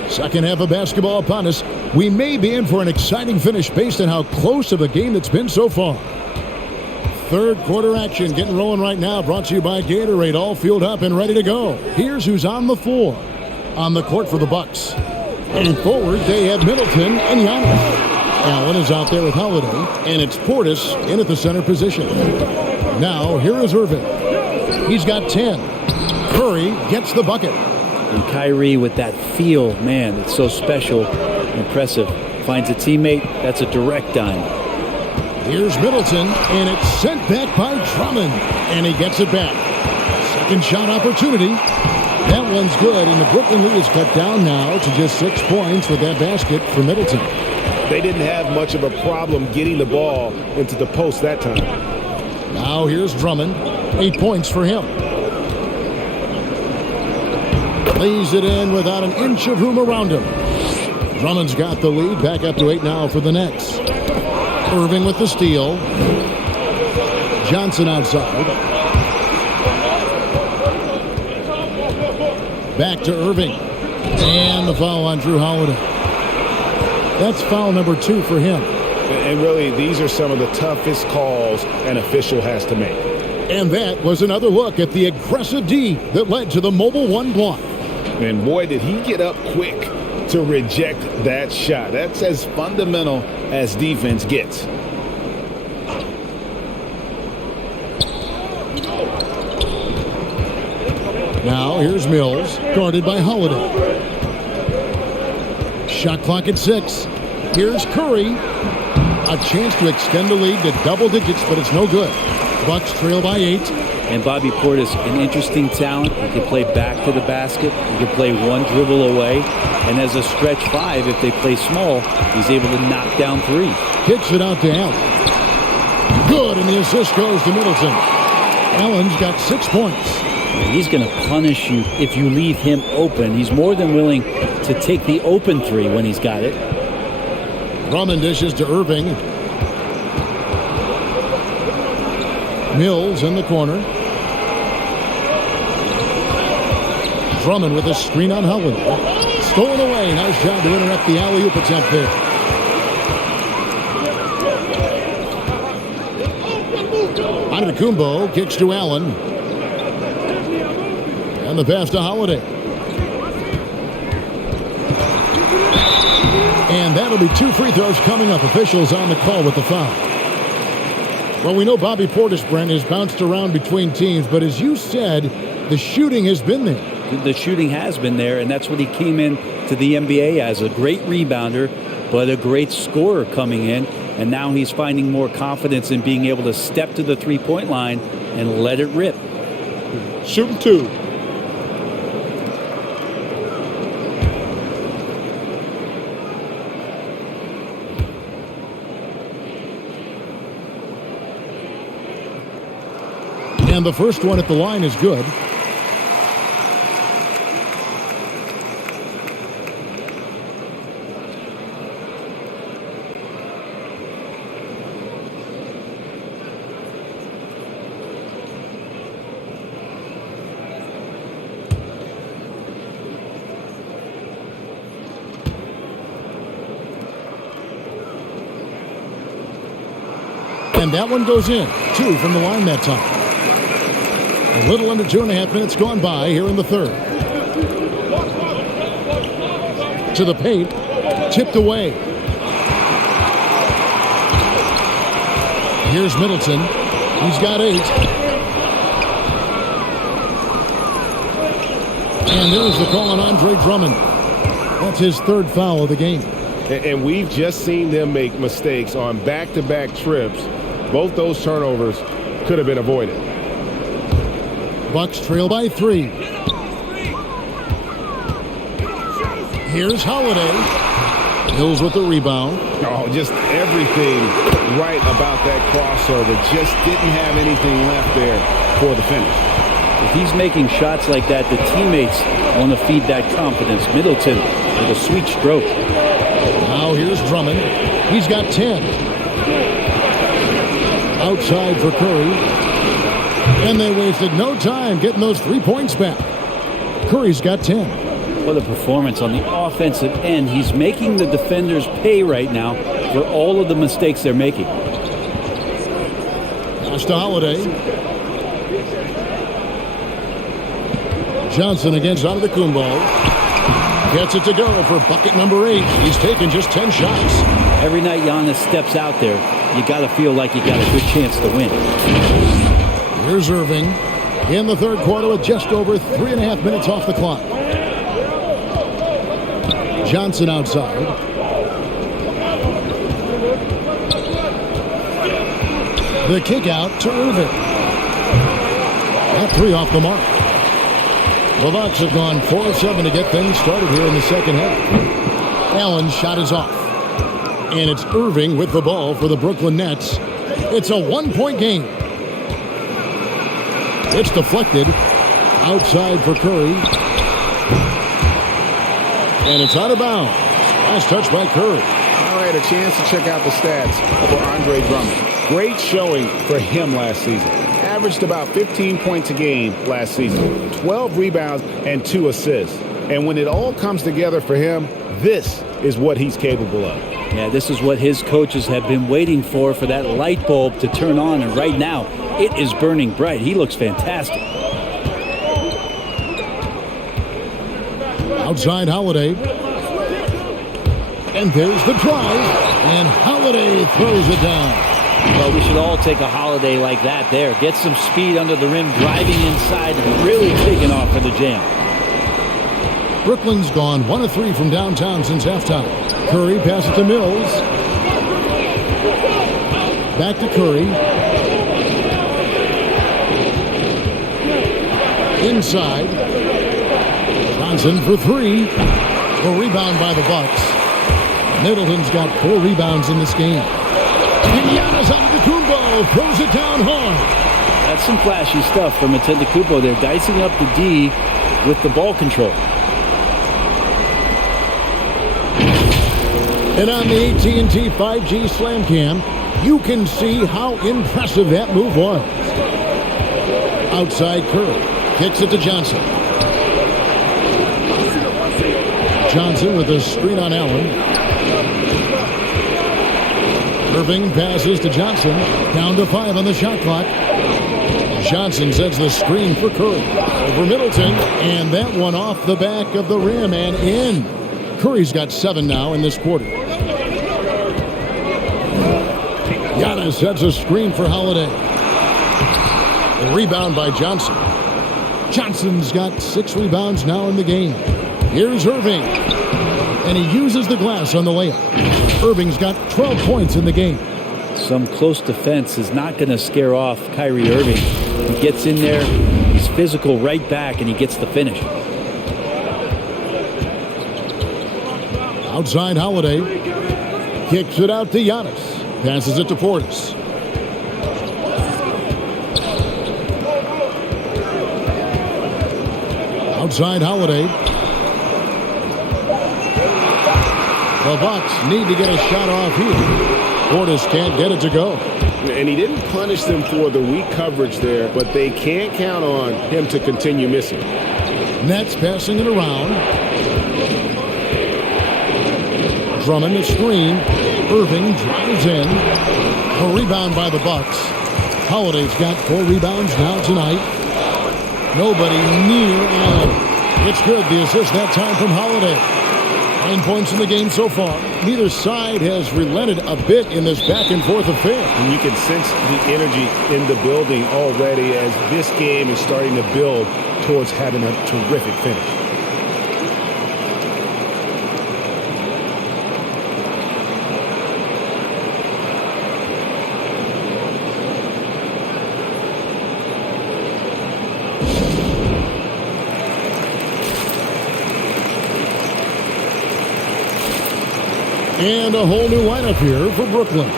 Second half of basketball upon us. We may be in for an exciting finish based on how close of a game it's been so far. Third quarter action getting rolling right now, brought to you by Gatorade, all fueled up and ready to go. Here's who's on the floor. On the court for the Bucks. And forward, they have Middleton and Giannis. Allen is out there with Holiday, and it's Portis in at the center position. Now, here is Irving. He's got 10. Curry gets the bucket. And Kyrie with that feel, man, it's so special, impressive. Finds a teammate, that's a direct dime. Here's Middleton, and it's sent back by Drummond, and he gets it back. Second shot opportunity. That one's good, and the Brooklyn lead is cut down now to just 6 points with that basket for Middleton. They didn't have much of a problem getting the ball into the post that time. Now here's Drummond. 8 points for him. Lays it in without an inch of room around him. Drummond's got the lead. Back up to 8 now for the Nets. Irving with the steal. Johnson outside. Back to Irving. And the foul on Drew Holiday. That's foul number 2 for him. And really, these are some of the toughest calls an official has to make. And that was another look at the aggressive D that led to the mobile 1 block. And boy, did he get up quick to reject that shot. That's as fundamental as defense gets. Now here's Mills, guarded by Holiday. Shot clock at 6. Here's Curry. A chance to extend the lead to double digits, but it's no good. Bucks trail by 8. And Bobby Portis, an interesting talent. He can play back to the basket. He can play one dribble away. And as a stretch 5, if they play small, he's able to knock down 3. Kicks it out to Allen. Good, and the assist goes to Middleton. Allen's got 6 points. He's going to punish you if you leave him open. He's more than willing to take the open 3 when he's got it. Drummond dishes to Irving. Mills in the corner. Drummond with a screen on Holiday. Stolen away. Nice job to interrupt the alley-oop attempt there. Antetokounmpo kicks to Allen. And the pass to Holiday. And that'll be 2 free throws coming up. Officials on the call with the foul. Well, we know Bobby Portis, Brent, has bounced around between teams, but as you said, the shooting has been there. The shooting has been there, and that's what he came in to the NBA as, a great rebounder, but a great scorer coming in. And now he's finding more confidence in being able to step to the three-point line and let it rip. Shooting 2. And the first one at the line is good. And that one goes in. 2 from the line that time. A little under 2.5 minutes gone by here in the third. To the paint. Tipped away. Here's Middleton. He's got 8. And there's the call on Andre Drummond. That's his 3rd foul of the game. And we've just seen them make mistakes on back-to-back trips. Both those turnovers could have been avoided. Bucks trail by 3. Here's Holiday. Hills with the rebound. Oh, just everything right about that crossover. Just didn't have anything left there for the finish. If he's making shots like that, the teammates want to feed that confidence. Middleton with a sweet stroke. Now here's Drummond. He's got 10. Outside for Curry. And they wasted no time getting those 3 points back. Curry's got 10. What a performance on the offensive end. He's making the defenders pay right now for all of the mistakes they're making. Pass to Holiday. Johnson against Antetokounmpo. Gets it to go for bucket number 8. He's taken just 10 shots. Every night Giannis steps out there, you got to feel like you got a good chance to win. Here's Irving in the third quarter with just over 3.5 minutes off the clock. Johnson outside. The kick out to Irving. That 3 off the mark. The Bucks have gone 4 of 7 to get things started here in the second half. Allen's shot is off. And it's Irving with the ball for the Brooklyn Nets. It's a 1-point game. It's deflected. Outside for Curry. And it's out of bounds. Last touch by Curry. I had a chance to check out the stats for Andre Drummond. Great showing for him last season. Averaged about 15 points a game last season. 12 rebounds and 2 assists. And when it all comes together for him, this is what he's capable of. Yeah, this is what his coaches have been waiting for that light bulb to turn on. And right now, it is burning bright. He looks fantastic. Outside Holiday. And there's the drive. And Holiday throws it down. Well, we should all take a Holiday like that there. Get some speed under the rim, driving inside, and really taking off for the jam. Brooklyn's gone 1 of 3 from downtown since halftime. Curry passes to Mills. Back to Curry. Inside. Johnson for 3. A rebound by the Bucks. Middleton's got 4 rebounds in this game. And Giannis Antetokounmpo throws it down hard. That's some flashy stuff from Antetokounmpo. They're dicing up the D with the ball control. And on the AT&T 5G Slam Cam, you can see how impressive that move was. Outside Curry. Kicks it to Johnson. Johnson with a screen on Allen. Irving passes to Johnson. Down to 5 on the shot clock. Johnson sets the screen for Curry. Over Middleton. And that one off the back of the rim and in. Curry's got 7 now in this quarter. Giannis sets a screen for Holiday. A rebound by Johnson. Johnson's got 6 rebounds now in the game. Here's Irving. And he uses the glass on the layup. Irving's got 12 points in the game. Some close defense is not going to scare off Kyrie Irving. He gets in there, he's physical right back, and he gets the finish. Outside Holiday. Kicks it out to Giannis. Passes it to Portis. Outside Holiday. The Bucks need to get a shot off here. Portis can't get it to go. And he didn't punish them for the weak coverage there, but they can't count on him to continue missing. Nets passing it around. Drummond the screen. Irving drives in. A rebound by the Bucks. Holiday's got 4 rebounds now tonight. Nobody near Allen. It's good. The assist that time from Holiday. 9 points in the game so far. Neither side has relented a bit in this back and forth affair. And you can sense the energy in the building already as this game is starting to build towards having a terrific finish. And a whole new lineup here for Brooklyn.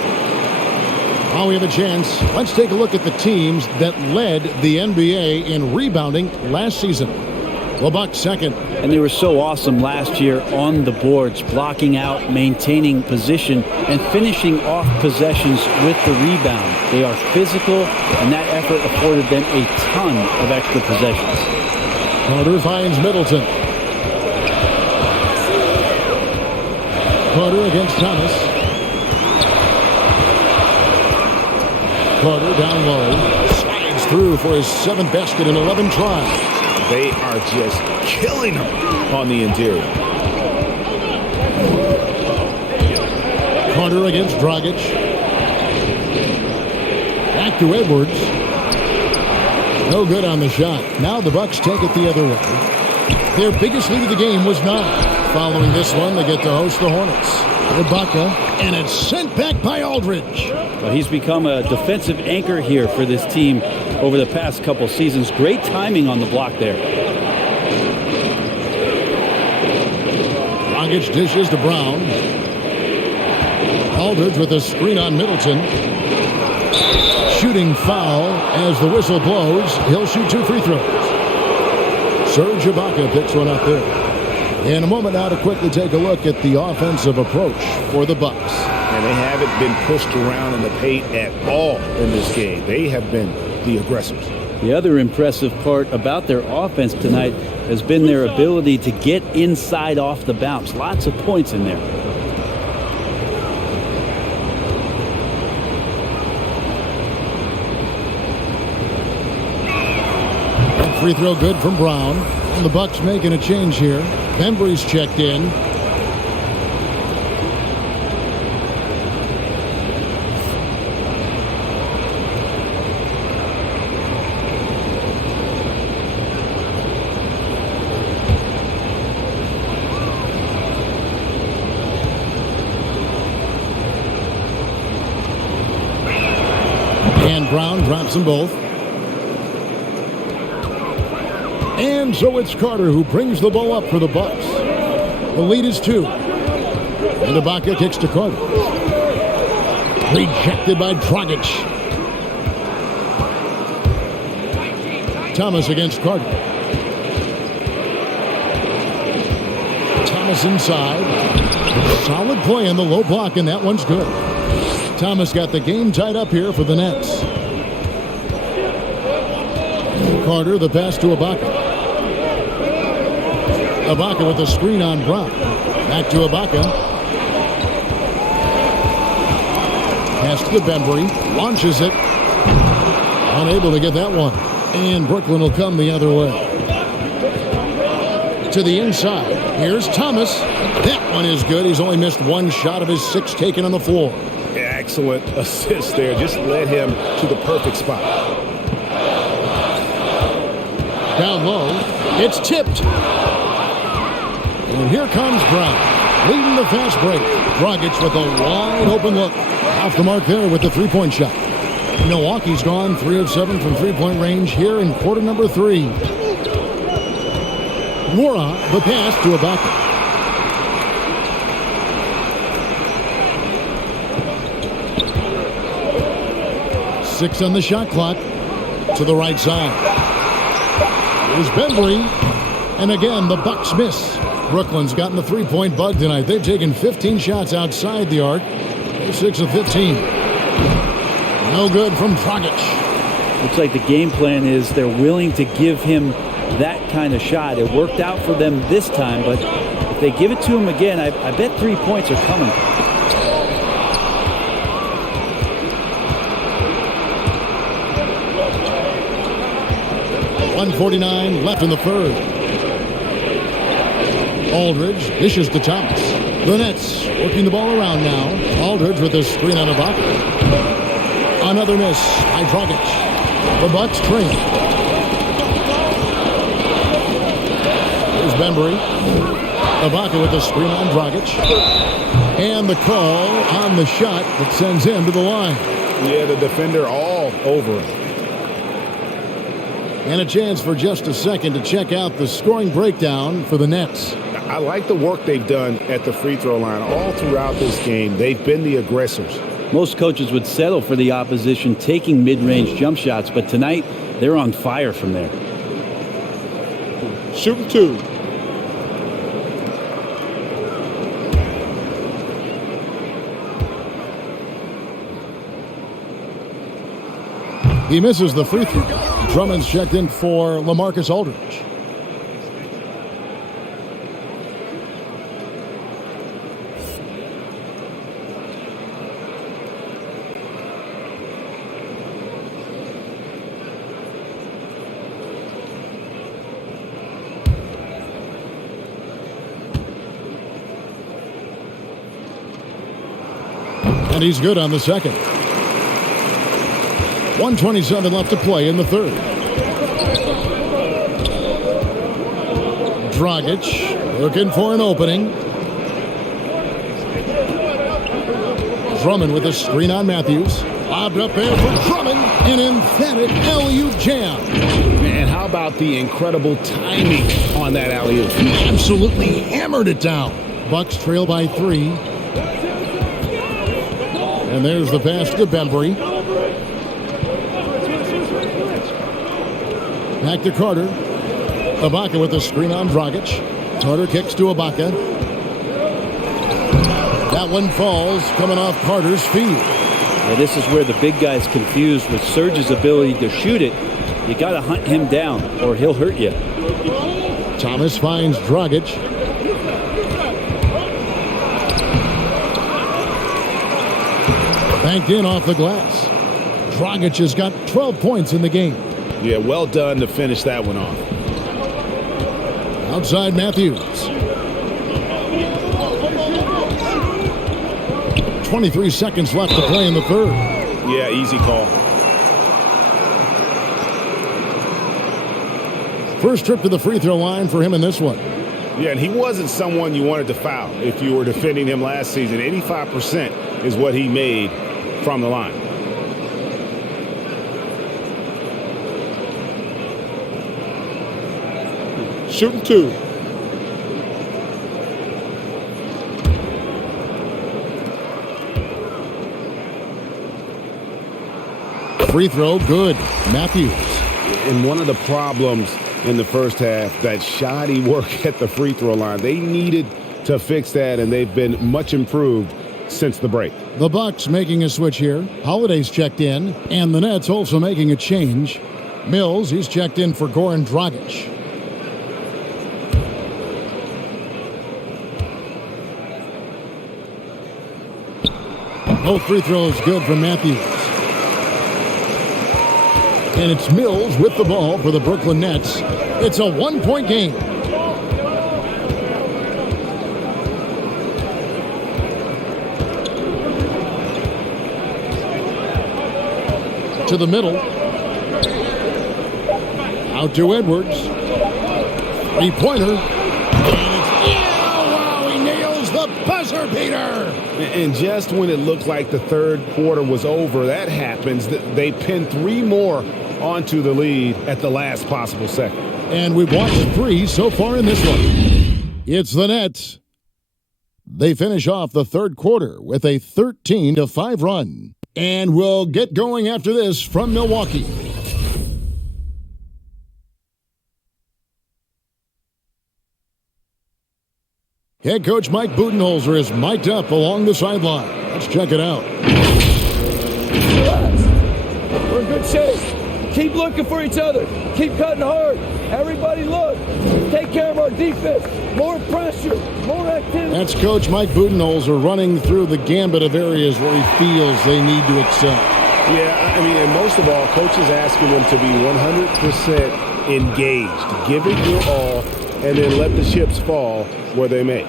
While we have a chance, let's take a look at the teams that led the NBA in rebounding last season. The Bucks second. And they were so awesome last year on the boards, blocking out, maintaining position, and finishing off possessions with the rebound. They are physical, and that effort afforded them a ton of extra possessions. Carter finds Middleton. Carter against Thomas. Carter down low. Slides through for his 7th basket in 11 tries. They are just killing him on the interior. Carter against Dragic. Back to Edwards. No good on the shot. Now the Bucks take it the other way. Their biggest lead of the game was 9. Following this one, they get to host the Hornets. Ibaka, and it's sent back by Aldridge. Well, he's become a defensive anchor here for this team over the past couple seasons. Great timing on the block there. Dragic dishes to Brown. Aldridge with a screen on Middleton. Shooting foul as the whistle blows. He'll shoot 2 free throws. Serge Ibaka picks one up there. In a moment now to quickly take a look at the offensive approach for the Bucks. And they haven't been pushed around in the paint at all in this game. They have been the aggressors. The other impressive part about their offense tonight has been their ability to get inside off the bounce. Lots of points in there. Free throw good from Brown. And the Bucks making a change here. Bembry's checked in. And Brown drops them both. And so it's Carter who brings the ball up for the Bucks. The lead is 2. And Ibaka kicks to Carter. Rejected by Dragic. Thomas against Carter. Thomas inside. Solid play in the low block, and that one's good. Thomas got the game tied up here for the Nets. Carter, the pass to Ibaka. Ibaka with the screen on Brown. Back to Ibaka. Pass to Bembry. Launches it. Unable to get that one. And Brooklyn will come the other way. To the inside. Here's Thomas. That one is good. He's only missed 1 shot of his 6 taken on the floor. Excellent assist there. Just led him to the perfect spot. Down low. It's tipped. And here comes Brown, leading the fast break. Dragic with a wide open look. Off the mark there with the 3-point shot. Milwaukee's gone 3 of 7 from 3-point range here in quarter number 3. Mora, the pass to Ibaka. Six on the shot clock to the right side. Here's Bembry. And again, the Bucks miss. Brooklyn's gotten the 3-point bug tonight. They've taken 15 shots outside the arc. They're 6 of 15. No good from Dragic. Looks like the game plan is they're willing to give him that kind of shot. It worked out for them this time, but if they give it to him again, I bet 3 points are coming. .149 left in the third. Aldridge dishes to Thomas. The Nets working the ball around now. Aldridge with a screen on Ibaka. Another miss by Dragic. The Bucks train. Here's Bembry. Ibaka with a screen on Dragic. And the call on the shot that sends him to the line. Yeah, the defender all over him. And a chance for just a second to check out the scoring breakdown for the Nets. I like the work they've done at the free throw line all throughout this game. They've been the aggressors. Most coaches would settle for the opposition taking mid-range jump shots, but tonight they're on fire from there. Shooting 2. He misses the free throw. Drummond's checked in for LaMarcus Aldridge. And he's good on the second. 1:27 left to play in the third. Dragic Looking for an opening. Drummond with a screen on Matthews. Lobbed up there for Drummond. An emphatic alley-oop jam. And how about the incredible timing on that alley-oop? He absolutely hammered it down. Bucks trail by 3. And there's the pass to Bembry. Back to Carter. Ibaka with the screen on Dragic. Carter kicks to Ibaka. That one falls, coming off Carter's feet. Yeah, this is where the big guy's confused with Serge's ability to shoot it. You got to hunt him down, or he'll hurt you. Thomas finds Dragic. Banked in off the glass. Dragic has got 12 points in the game. Yeah, well done to finish that one off. Outside Matthews. 23 seconds left to play in the third. Yeah, easy call. First trip to the free throw line for him in this one. Yeah, and he wasn't someone you wanted to foul if you were defending him last season. 85% is what he made from the line. Shooting 2. Free throw, good. Matthews. And one of the problems in the first half, that shoddy work at the free throw line. They needed to fix that, and they've been much improved since the break. The Bucks making a switch here. Holiday's checked in, and the Nets also making a change. Mills, he's checked in for Goran Dragic. Both free throws good from Matthews. And it's Mills with the ball for the Brooklyn Nets. It's a one-point game. To the middle. Out to Edwards. Three-pointer. Wow, he nails the buzzer beater. And just when it looked like the third quarter was over, that happens. They pin 3 more onto the lead at the last possible second. And we've watched 3 so far in this one. It's the Nets. They finish off the third quarter with a 13-5 run. And we'll get going after this from Milwaukee. Head coach Mike Budenholzer is mic'd up along the sideline. Let's check it out. We're in good shape. Keep looking for each other. Keep cutting hard. Everybody look. Take care of our defense. More pressure. More activity. That's Coach Mike Budenholzer running through the gambit of areas where he feels they need to excel. Yeah, I mean, and most of all, coach is asking them to be 100% engaged. Give it your all, and then let the chips fall where they may.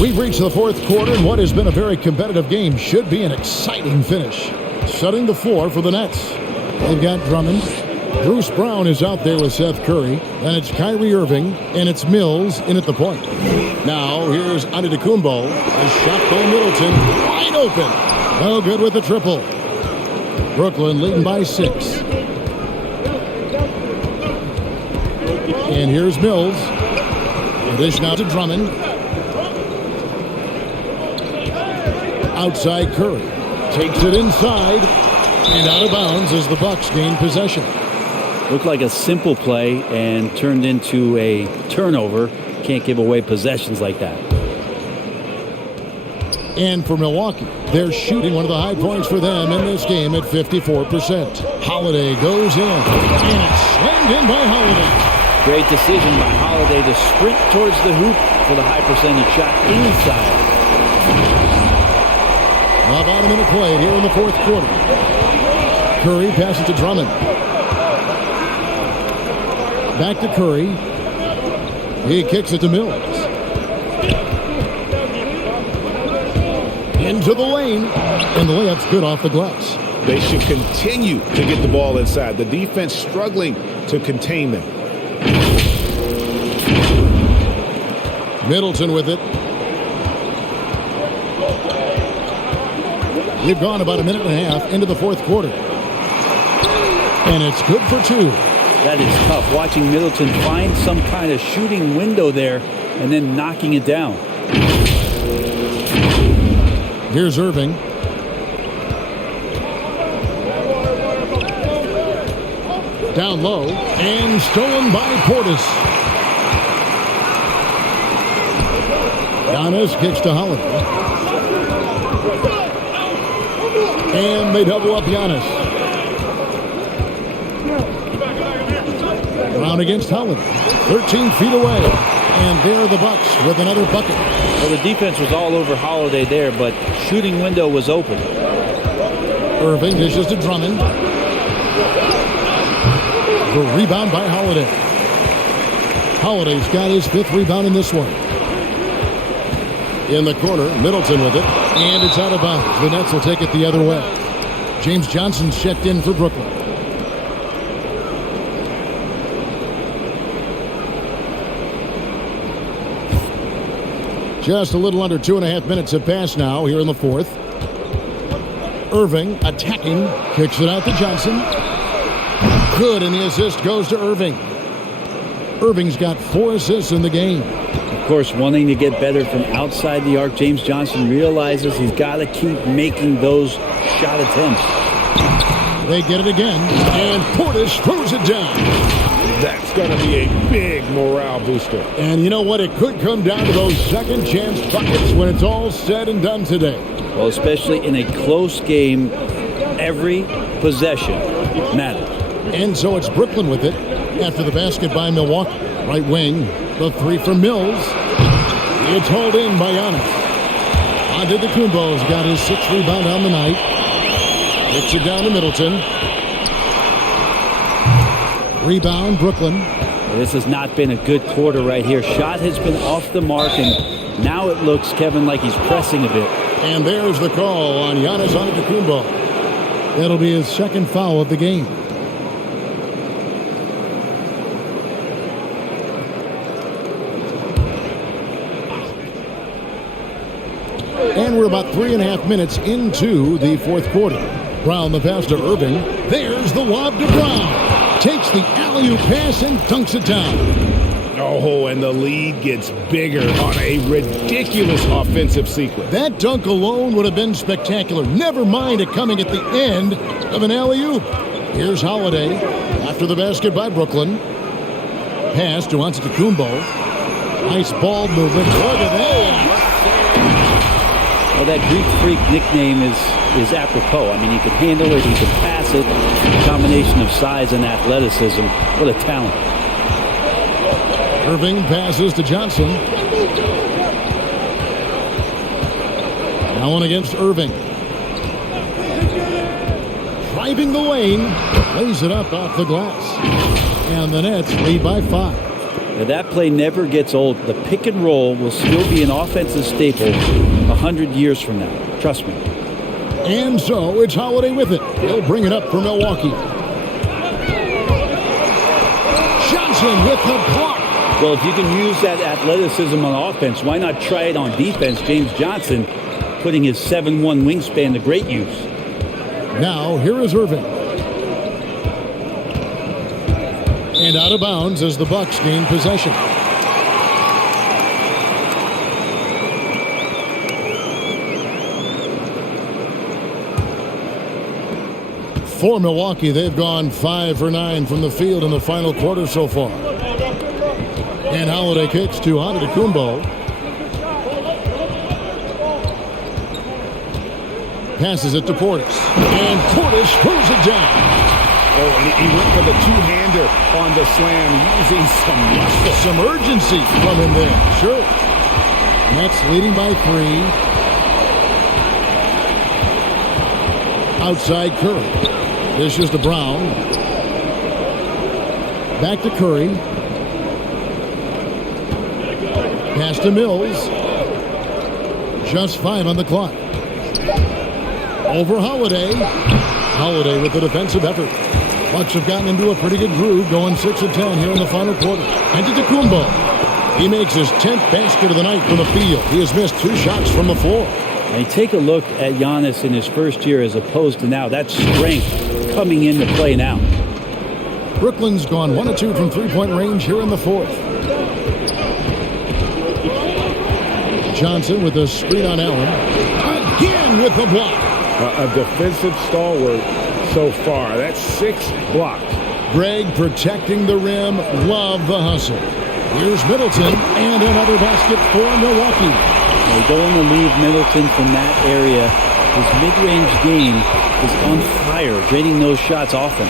We've reached the fourth quarter, and what has been a very competitive game should be an exciting finish. Shutting the floor for the Nets. They've got Drummond. Bruce Brown is out there with Seth Curry. Then it's Kyrie Irving, and it's Mills in at the point. Now, here's Antetokounmpo. A shot by Middleton. Wide open. No good with the triple. Brooklyn leading by 6. And here's Mills. Dish now to Drummond. Outside Curry. Takes it inside. And out of bounds as the Bucks gain possession. Looked like a simple play and turned into a turnover. Can't give away possessions like that. And for Milwaukee, they're shooting one of the high points for them in this game at 54%. Holiday goes in. And it's slammed in by Holiday. Great decision by Holiday to sprint towards the hoop for the high percentage shot inside. About a minute played here in the fourth quarter. Curry passes to Drummond. Back to Curry. He kicks it to Mills. Into the lane. And the layup's good off the glass. They should continue to get the ball inside. The defense struggling to contain them. Middleton with it. We've gone about a minute and a half into the fourth quarter. And it's good for 2. That is tough. Watching Middleton find some kind of shooting window there and then knocking it down. Here's Irving. Down low and stolen by Portis. Giannis kicks to Holiday. And they double up Giannis. Brown against Holiday. 13 feet away. And there are the Bucks with another bucket. Well, the defense was all over Holiday there, but shooting window was open. Irving dishes to Drummond. The rebound by Holiday. Holiday's got his 5th rebound in this one. In the corner, Middleton with it. And it's out of bounds. The Nets will take it the other way. James Johnson's checked in for Brooklyn. Just a little under 2.5 minutes have passed now here in the fourth. Irving attacking, kicks it out to Johnson. Good, and the assist goes to Irving. Irving's got 4 assists in the game. Of course, wanting to get better from outside the arc, James Johnson realizes he's got to keep making those shot attempts. They get it again, and Portis throws it down. That's going to be a big morale booster. And you know what? It could come down to those second chance buckets when it's all said and done today. Well, especially in a close game, every possession matters. And so it's Brooklyn with it after the basket by Milwaukee. Right wing, the 3 from Mills. It's hauled in by Giannis. Antetokounmpo's got his 6th rebound on the night. Kicks it down to Middleton. Rebound, Brooklyn. This has not been a good quarter right here. Shot has been off the mark, and now it looks, Kevin, like he's pressing a bit. And there's the call on Giannis Antetokounmpo. That'll be his 2nd foul of the game. And we're about 3.5 minutes into the fourth quarter. Brown the pass to Irving. There's the lob to Brown. Takes the alley-oop pass and dunks it down. Oh, and the lead gets bigger on a ridiculous offensive sequence. That dunk alone would have been spectacular. Never mind it coming at the end of an alley-oop. Here's Holiday after the basket by Brooklyn. Pass to Antetokounmpo. Nice ball movement. Look at that. Well, that Greek Freak nickname is apropos. I mean, he can handle it, he can pass it. A combination of size and athleticism. What a talent. Irving passes to Johnson. Allen against Irving. Driving the lane. Lays it up off the glass. And the Nets lead by 5. Now, that play never gets old. The pick and roll will still be an offensive staple 100 years from now. Trust me. And so it's Holiday with it. He'll bring it up for Milwaukee. Johnson with the block. Well, if you can use that athleticism on offense, why not try it on defense? James Johnson putting his 7'1" wingspan to great use. Now, here is Irving. And out of bounds as the Bucks gain possession. For Milwaukee, they've gone 5 for 9 from the field in the final quarter so far. And Holiday kicks to Antetokounmpo. Passes it to Portis. And Portis throws it down. Oh, and he went for the two-hander on the slam, using some muscle. Some urgency from him there. Sure. Nets leading by 3. Outside Curry. Dishes to Brown. Back to Curry. Pass to Mills. Just 5 on the clock. Over Holiday. Holiday with the defensive effort. Bucks have gotten into a pretty good groove, going 6 of 10 here in the final quarter. Antetokounmpo He makes his 10th basket of the night from the field. He has missed 2 shots from the floor. And take a look at Giannis in his first year as opposed to now. That strength coming into play now. Brooklyn's gone 1 of 2 from three-point range here in the fourth. Johnson with a screen on Allen. Again with the block. A defensive stalwart so far. That's 6 blocks. Greg protecting the rim. Love the hustle. Here's Middleton and another basket for Milwaukee. They don't want to leave Middleton from that area. His mid-range game is on fire, draining those shots often.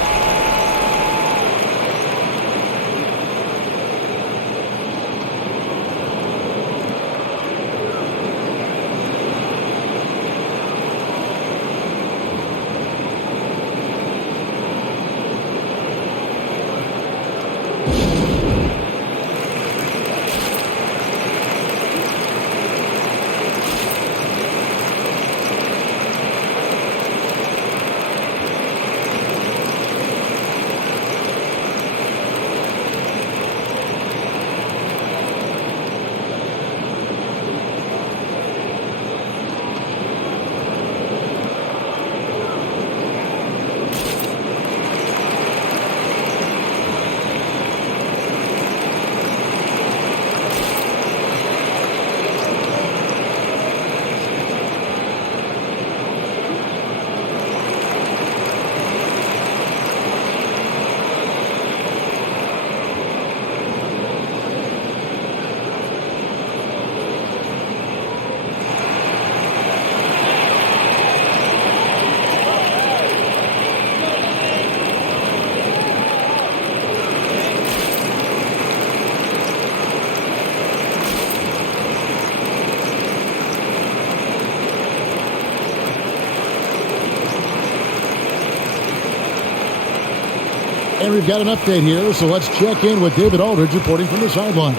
And we've got an update here, so let's check in with David Aldridge reporting from the sideline.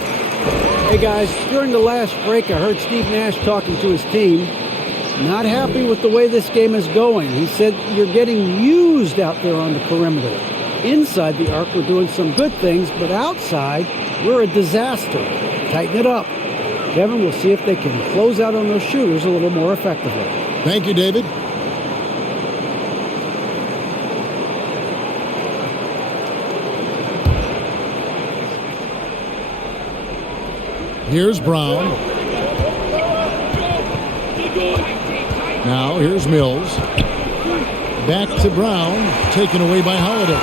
Hey guys, during the last break, I heard Steve Nash talking to his team. Not happy with the way this game is going. He said, you're getting used out there on the perimeter. Inside the arc, we're doing some good things, but outside, we're a disaster. Tighten it up. Kevin, we'll see if they can close out on those shooters a little more effectively. Thank you, David. Here's Brown. Now here's Mills. Back to Brown, taken away by Holiday.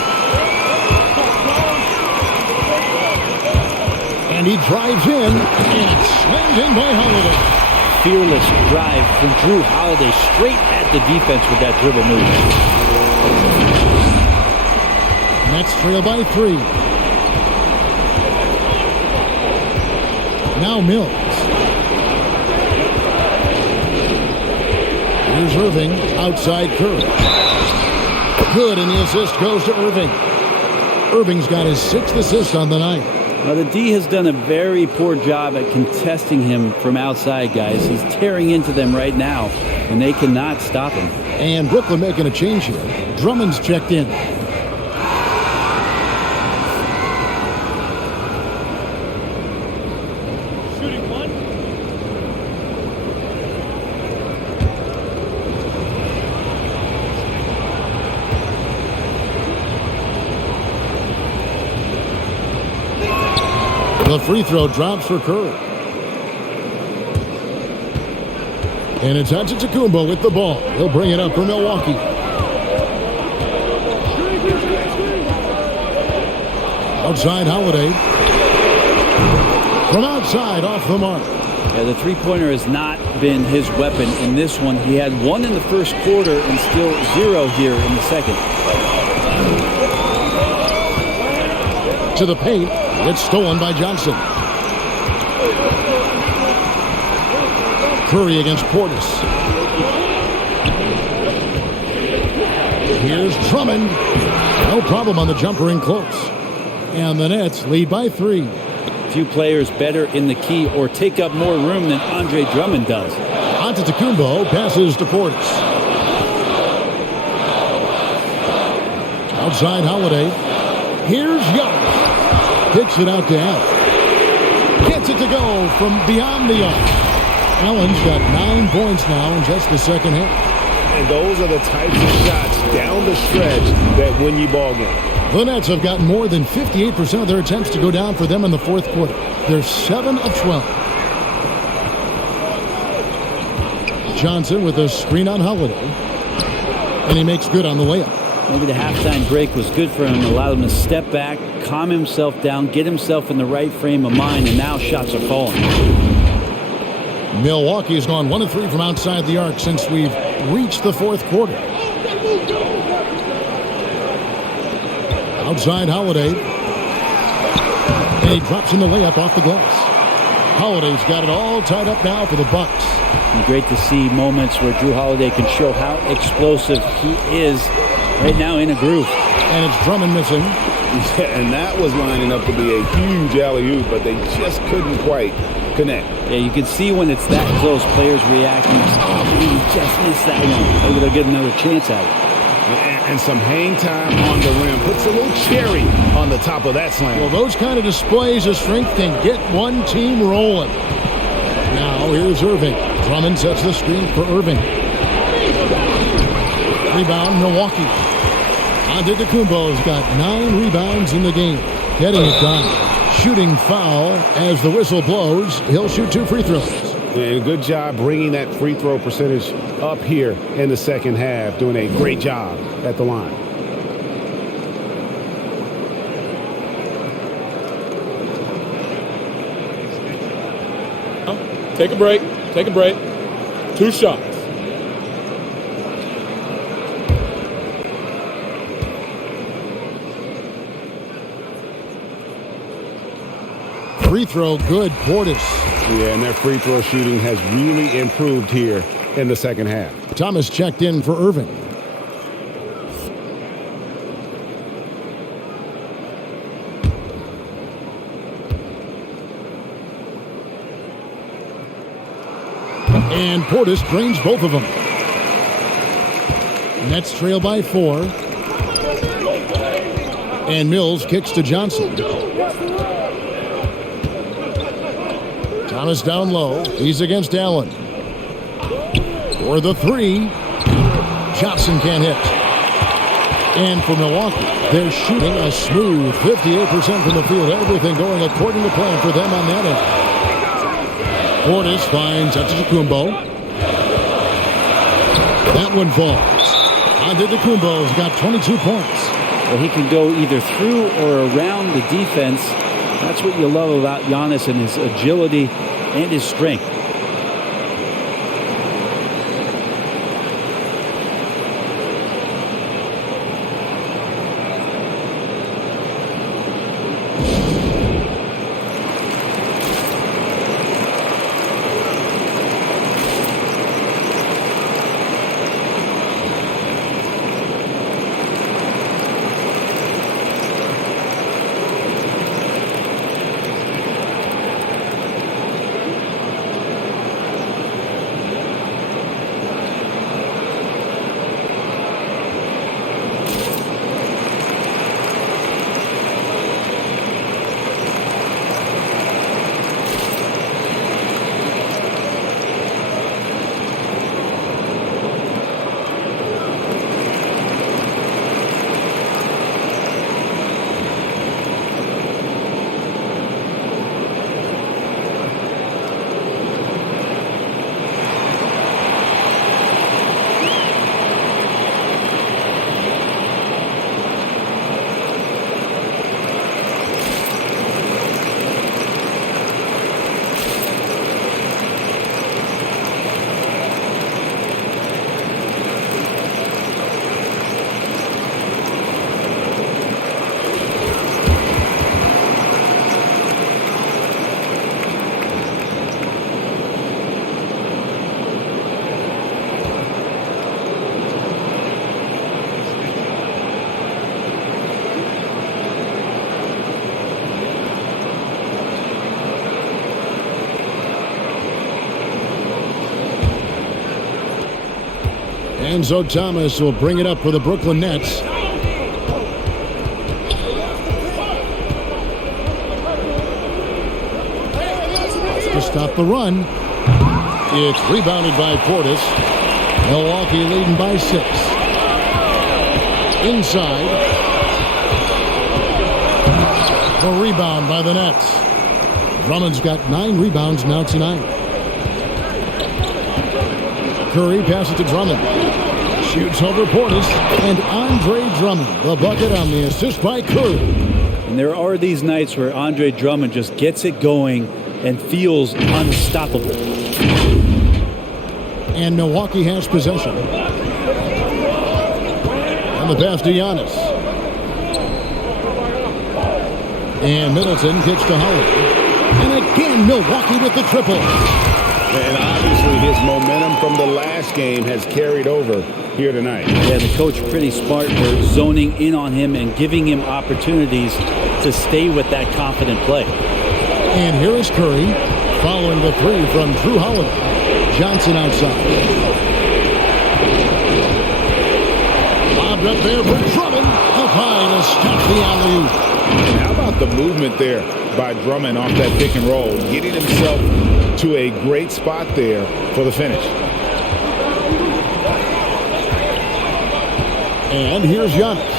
And he drives in, and it's slammed in by Holiday. Fearless drive from Drew Holiday straight at the defense with that dribble move. Nets trail by 3. Now Mills. Here's Irving, outside Curry. Good, and the assist goes to Irving. Irving's got his 6th assist on the night. Well, the D has done a very poor job at contesting him from outside, guys. He's tearing into them right now, and they cannot stop him. And Brooklyn making a change here. Drummond's checked in. The free throw drops for Curry. And it's Antetokounmpo with the ball. He'll bring it up for Milwaukee. Outside Holiday. From outside, off the mark. Yeah, the three-pointer has not been his weapon in this one. He had 1 in the first quarter and still 0 here in the second. To the paint. It's stolen by Johnson. Curry against Portis. Here's Drummond. No problem on the jumper in close. And the Nets lead by 3. Few players better in the key or take up more room than Andre Drummond does. Antetokounmpo passes to Portis. Outside Holiday. Here's Giannis. Kicks it out to Allen. Gets Gets it to go from beyond the arc. Allen's got 9 points now in just the second half. And those are the types of shots down the stretch that win you ball games. The Nets have gotten more than 58% of their attempts to go down for them in the fourth quarter. They're 7 of 12. Johnson with a screen on Holiday. And he makes good on the layup. Maybe the halftime break was good for him. Allowed him to step back, calm himself down, get himself in the right frame of mind, and now shots are falling. Milwaukee has gone 1 of 3 from outside the arc since we've reached the fourth quarter. Outside Holiday. And he drops in the layup off the glass. Holiday's got it all tied up now for the Bucks. And great to see moments where Drew Holiday can show how explosive he is right now in a groove. And it's Drummond missing. Yeah, and that was lining up to be a huge alley-oop, but they just couldn't quite connect. Yeah, you can see when it's that close, players reacting. Oh, he just missed that one. Maybe they'll get another chance at it. And some hang time on the rim. Puts a little cherry on the top of that slam. Well, those kind of displays of strength can get one team rolling. Now, here's Irving. Drummond sets the screen for Irving. Rebound, Milwaukee. Antetokounmpo's got 9 rebounds in the game. Getting it done. Shooting foul as the whistle blows. He'll shoot 2 free throws. And good job bringing that free throw percentage up here in the second half. Doing a great job at the line. Take a break. Take a break. 2 shots. Free throw good, Portis. Yeah, and their free throw shooting has really improved here in the second half. Thomas checked in for Irving. And Portis drains both of them. Nets trail by 4. And Mills kicks to Johnson. Thomas down low. He's against Allen. For the 3. Johnson can't hit. And for Milwaukee, they're shooting a smooth 58% from the field. Everything going according to plan for them on that end. Portis finds Antetokounmpo. That one falls. Antetokounmpo's got 22 points. Well, he can go either through or around the defense. That's what you love about Giannis and his agility and his strength. Enzo Thomas will bring it up for the Brooklyn Nets. to stop the run. It's rebounded by Portis. Milwaukee leading by 6. Inside. The rebound by the Nets. Drummond's got 9 rebounds now tonight. Curry passes to Drummond. Shoots over Portis. And Andre Drummond, the bucket on the assist by Curry. And there are these nights where Andre Drummond just gets it going and feels unstoppable. And Milwaukee has possession. And the pass to Giannis. And Middleton kicks to Howard. And again, Milwaukee with the triple. And obviously his momentum from the last game has carried over here tonight. Yeah, the coach pretty smart for zoning in on him and giving him opportunities to stay with that confident play. And here is Curry following the 3 from Drew Holiday. Johnson outside. Lobbed up there for Drummond. Up high to stop the alley-oop. And how about the movement there by Drummond off that pick and roll, getting himself to a great spot there for the finish. And here's Giannis.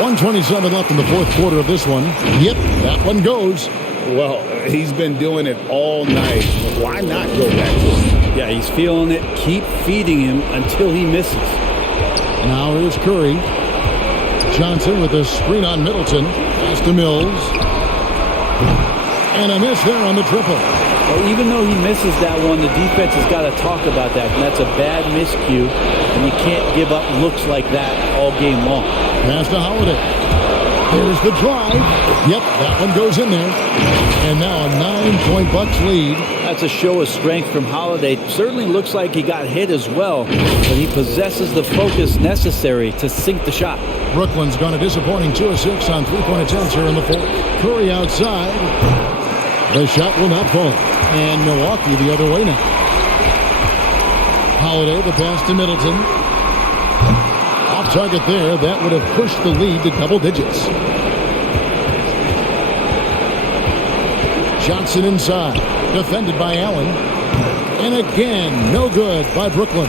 1:27 left in the fourth quarter of this one. Yep, that one goes. Well, he's been doing it all night. Why not go back to it? Yeah, he's feeling it. Keep feeding him until he misses. Now here's Curry. Johnson with a screen on Middleton. Pass to Mills. And a miss there on the triple. Well, even though he misses that one, the defense has got to talk about that. And that's a bad miscue. And you can't give up looks like that all game long. Pass to Holiday. There's the drive. Yep, that one goes in there. And now a 9-point Bucks lead. That's a show of strength from Holiday. Certainly looks like he got hit as well, but he possesses the focus necessary to sink the shot. Brooklyn's gone a disappointing 2 of 6 on 3-point attempts here in the fourth. Curry outside. The shot will not fall. And Milwaukee the other way now. Holiday, the pass to Middleton. Off target there. That would have pushed the lead to double digits. Johnson inside. Defended by Allen. And again, no good by Brooklyn.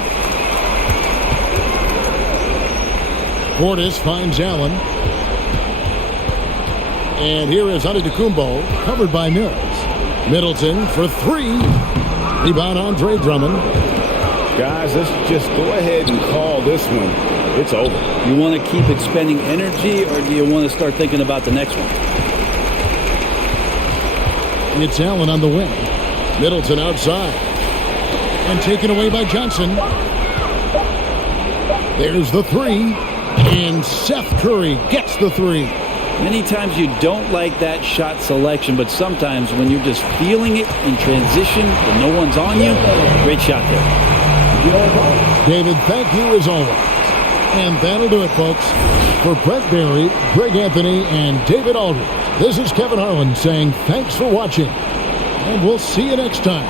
Portis finds Allen. And here is Antetokounmpo, covered by Mills. Middleton for 3. Rebound Andre Drummond. Guys, let's just go ahead and call this one. It's over. You want to keep expending energy, or do you want to start thinking about the next one? It's Allen on the wing. Middleton outside. And taken away by Johnson. There's the 3. And Seth Curry gets the 3. Many times you don't like that shot selection, but sometimes when you're just feeling it in transition and no one's on you, great shot there. David, thank you as always. And that'll do it, folks. For Brett Barry, Greg Anthony, and David Aldridge, this is Kevin Harlan saying thanks for watching. And we'll see you next time.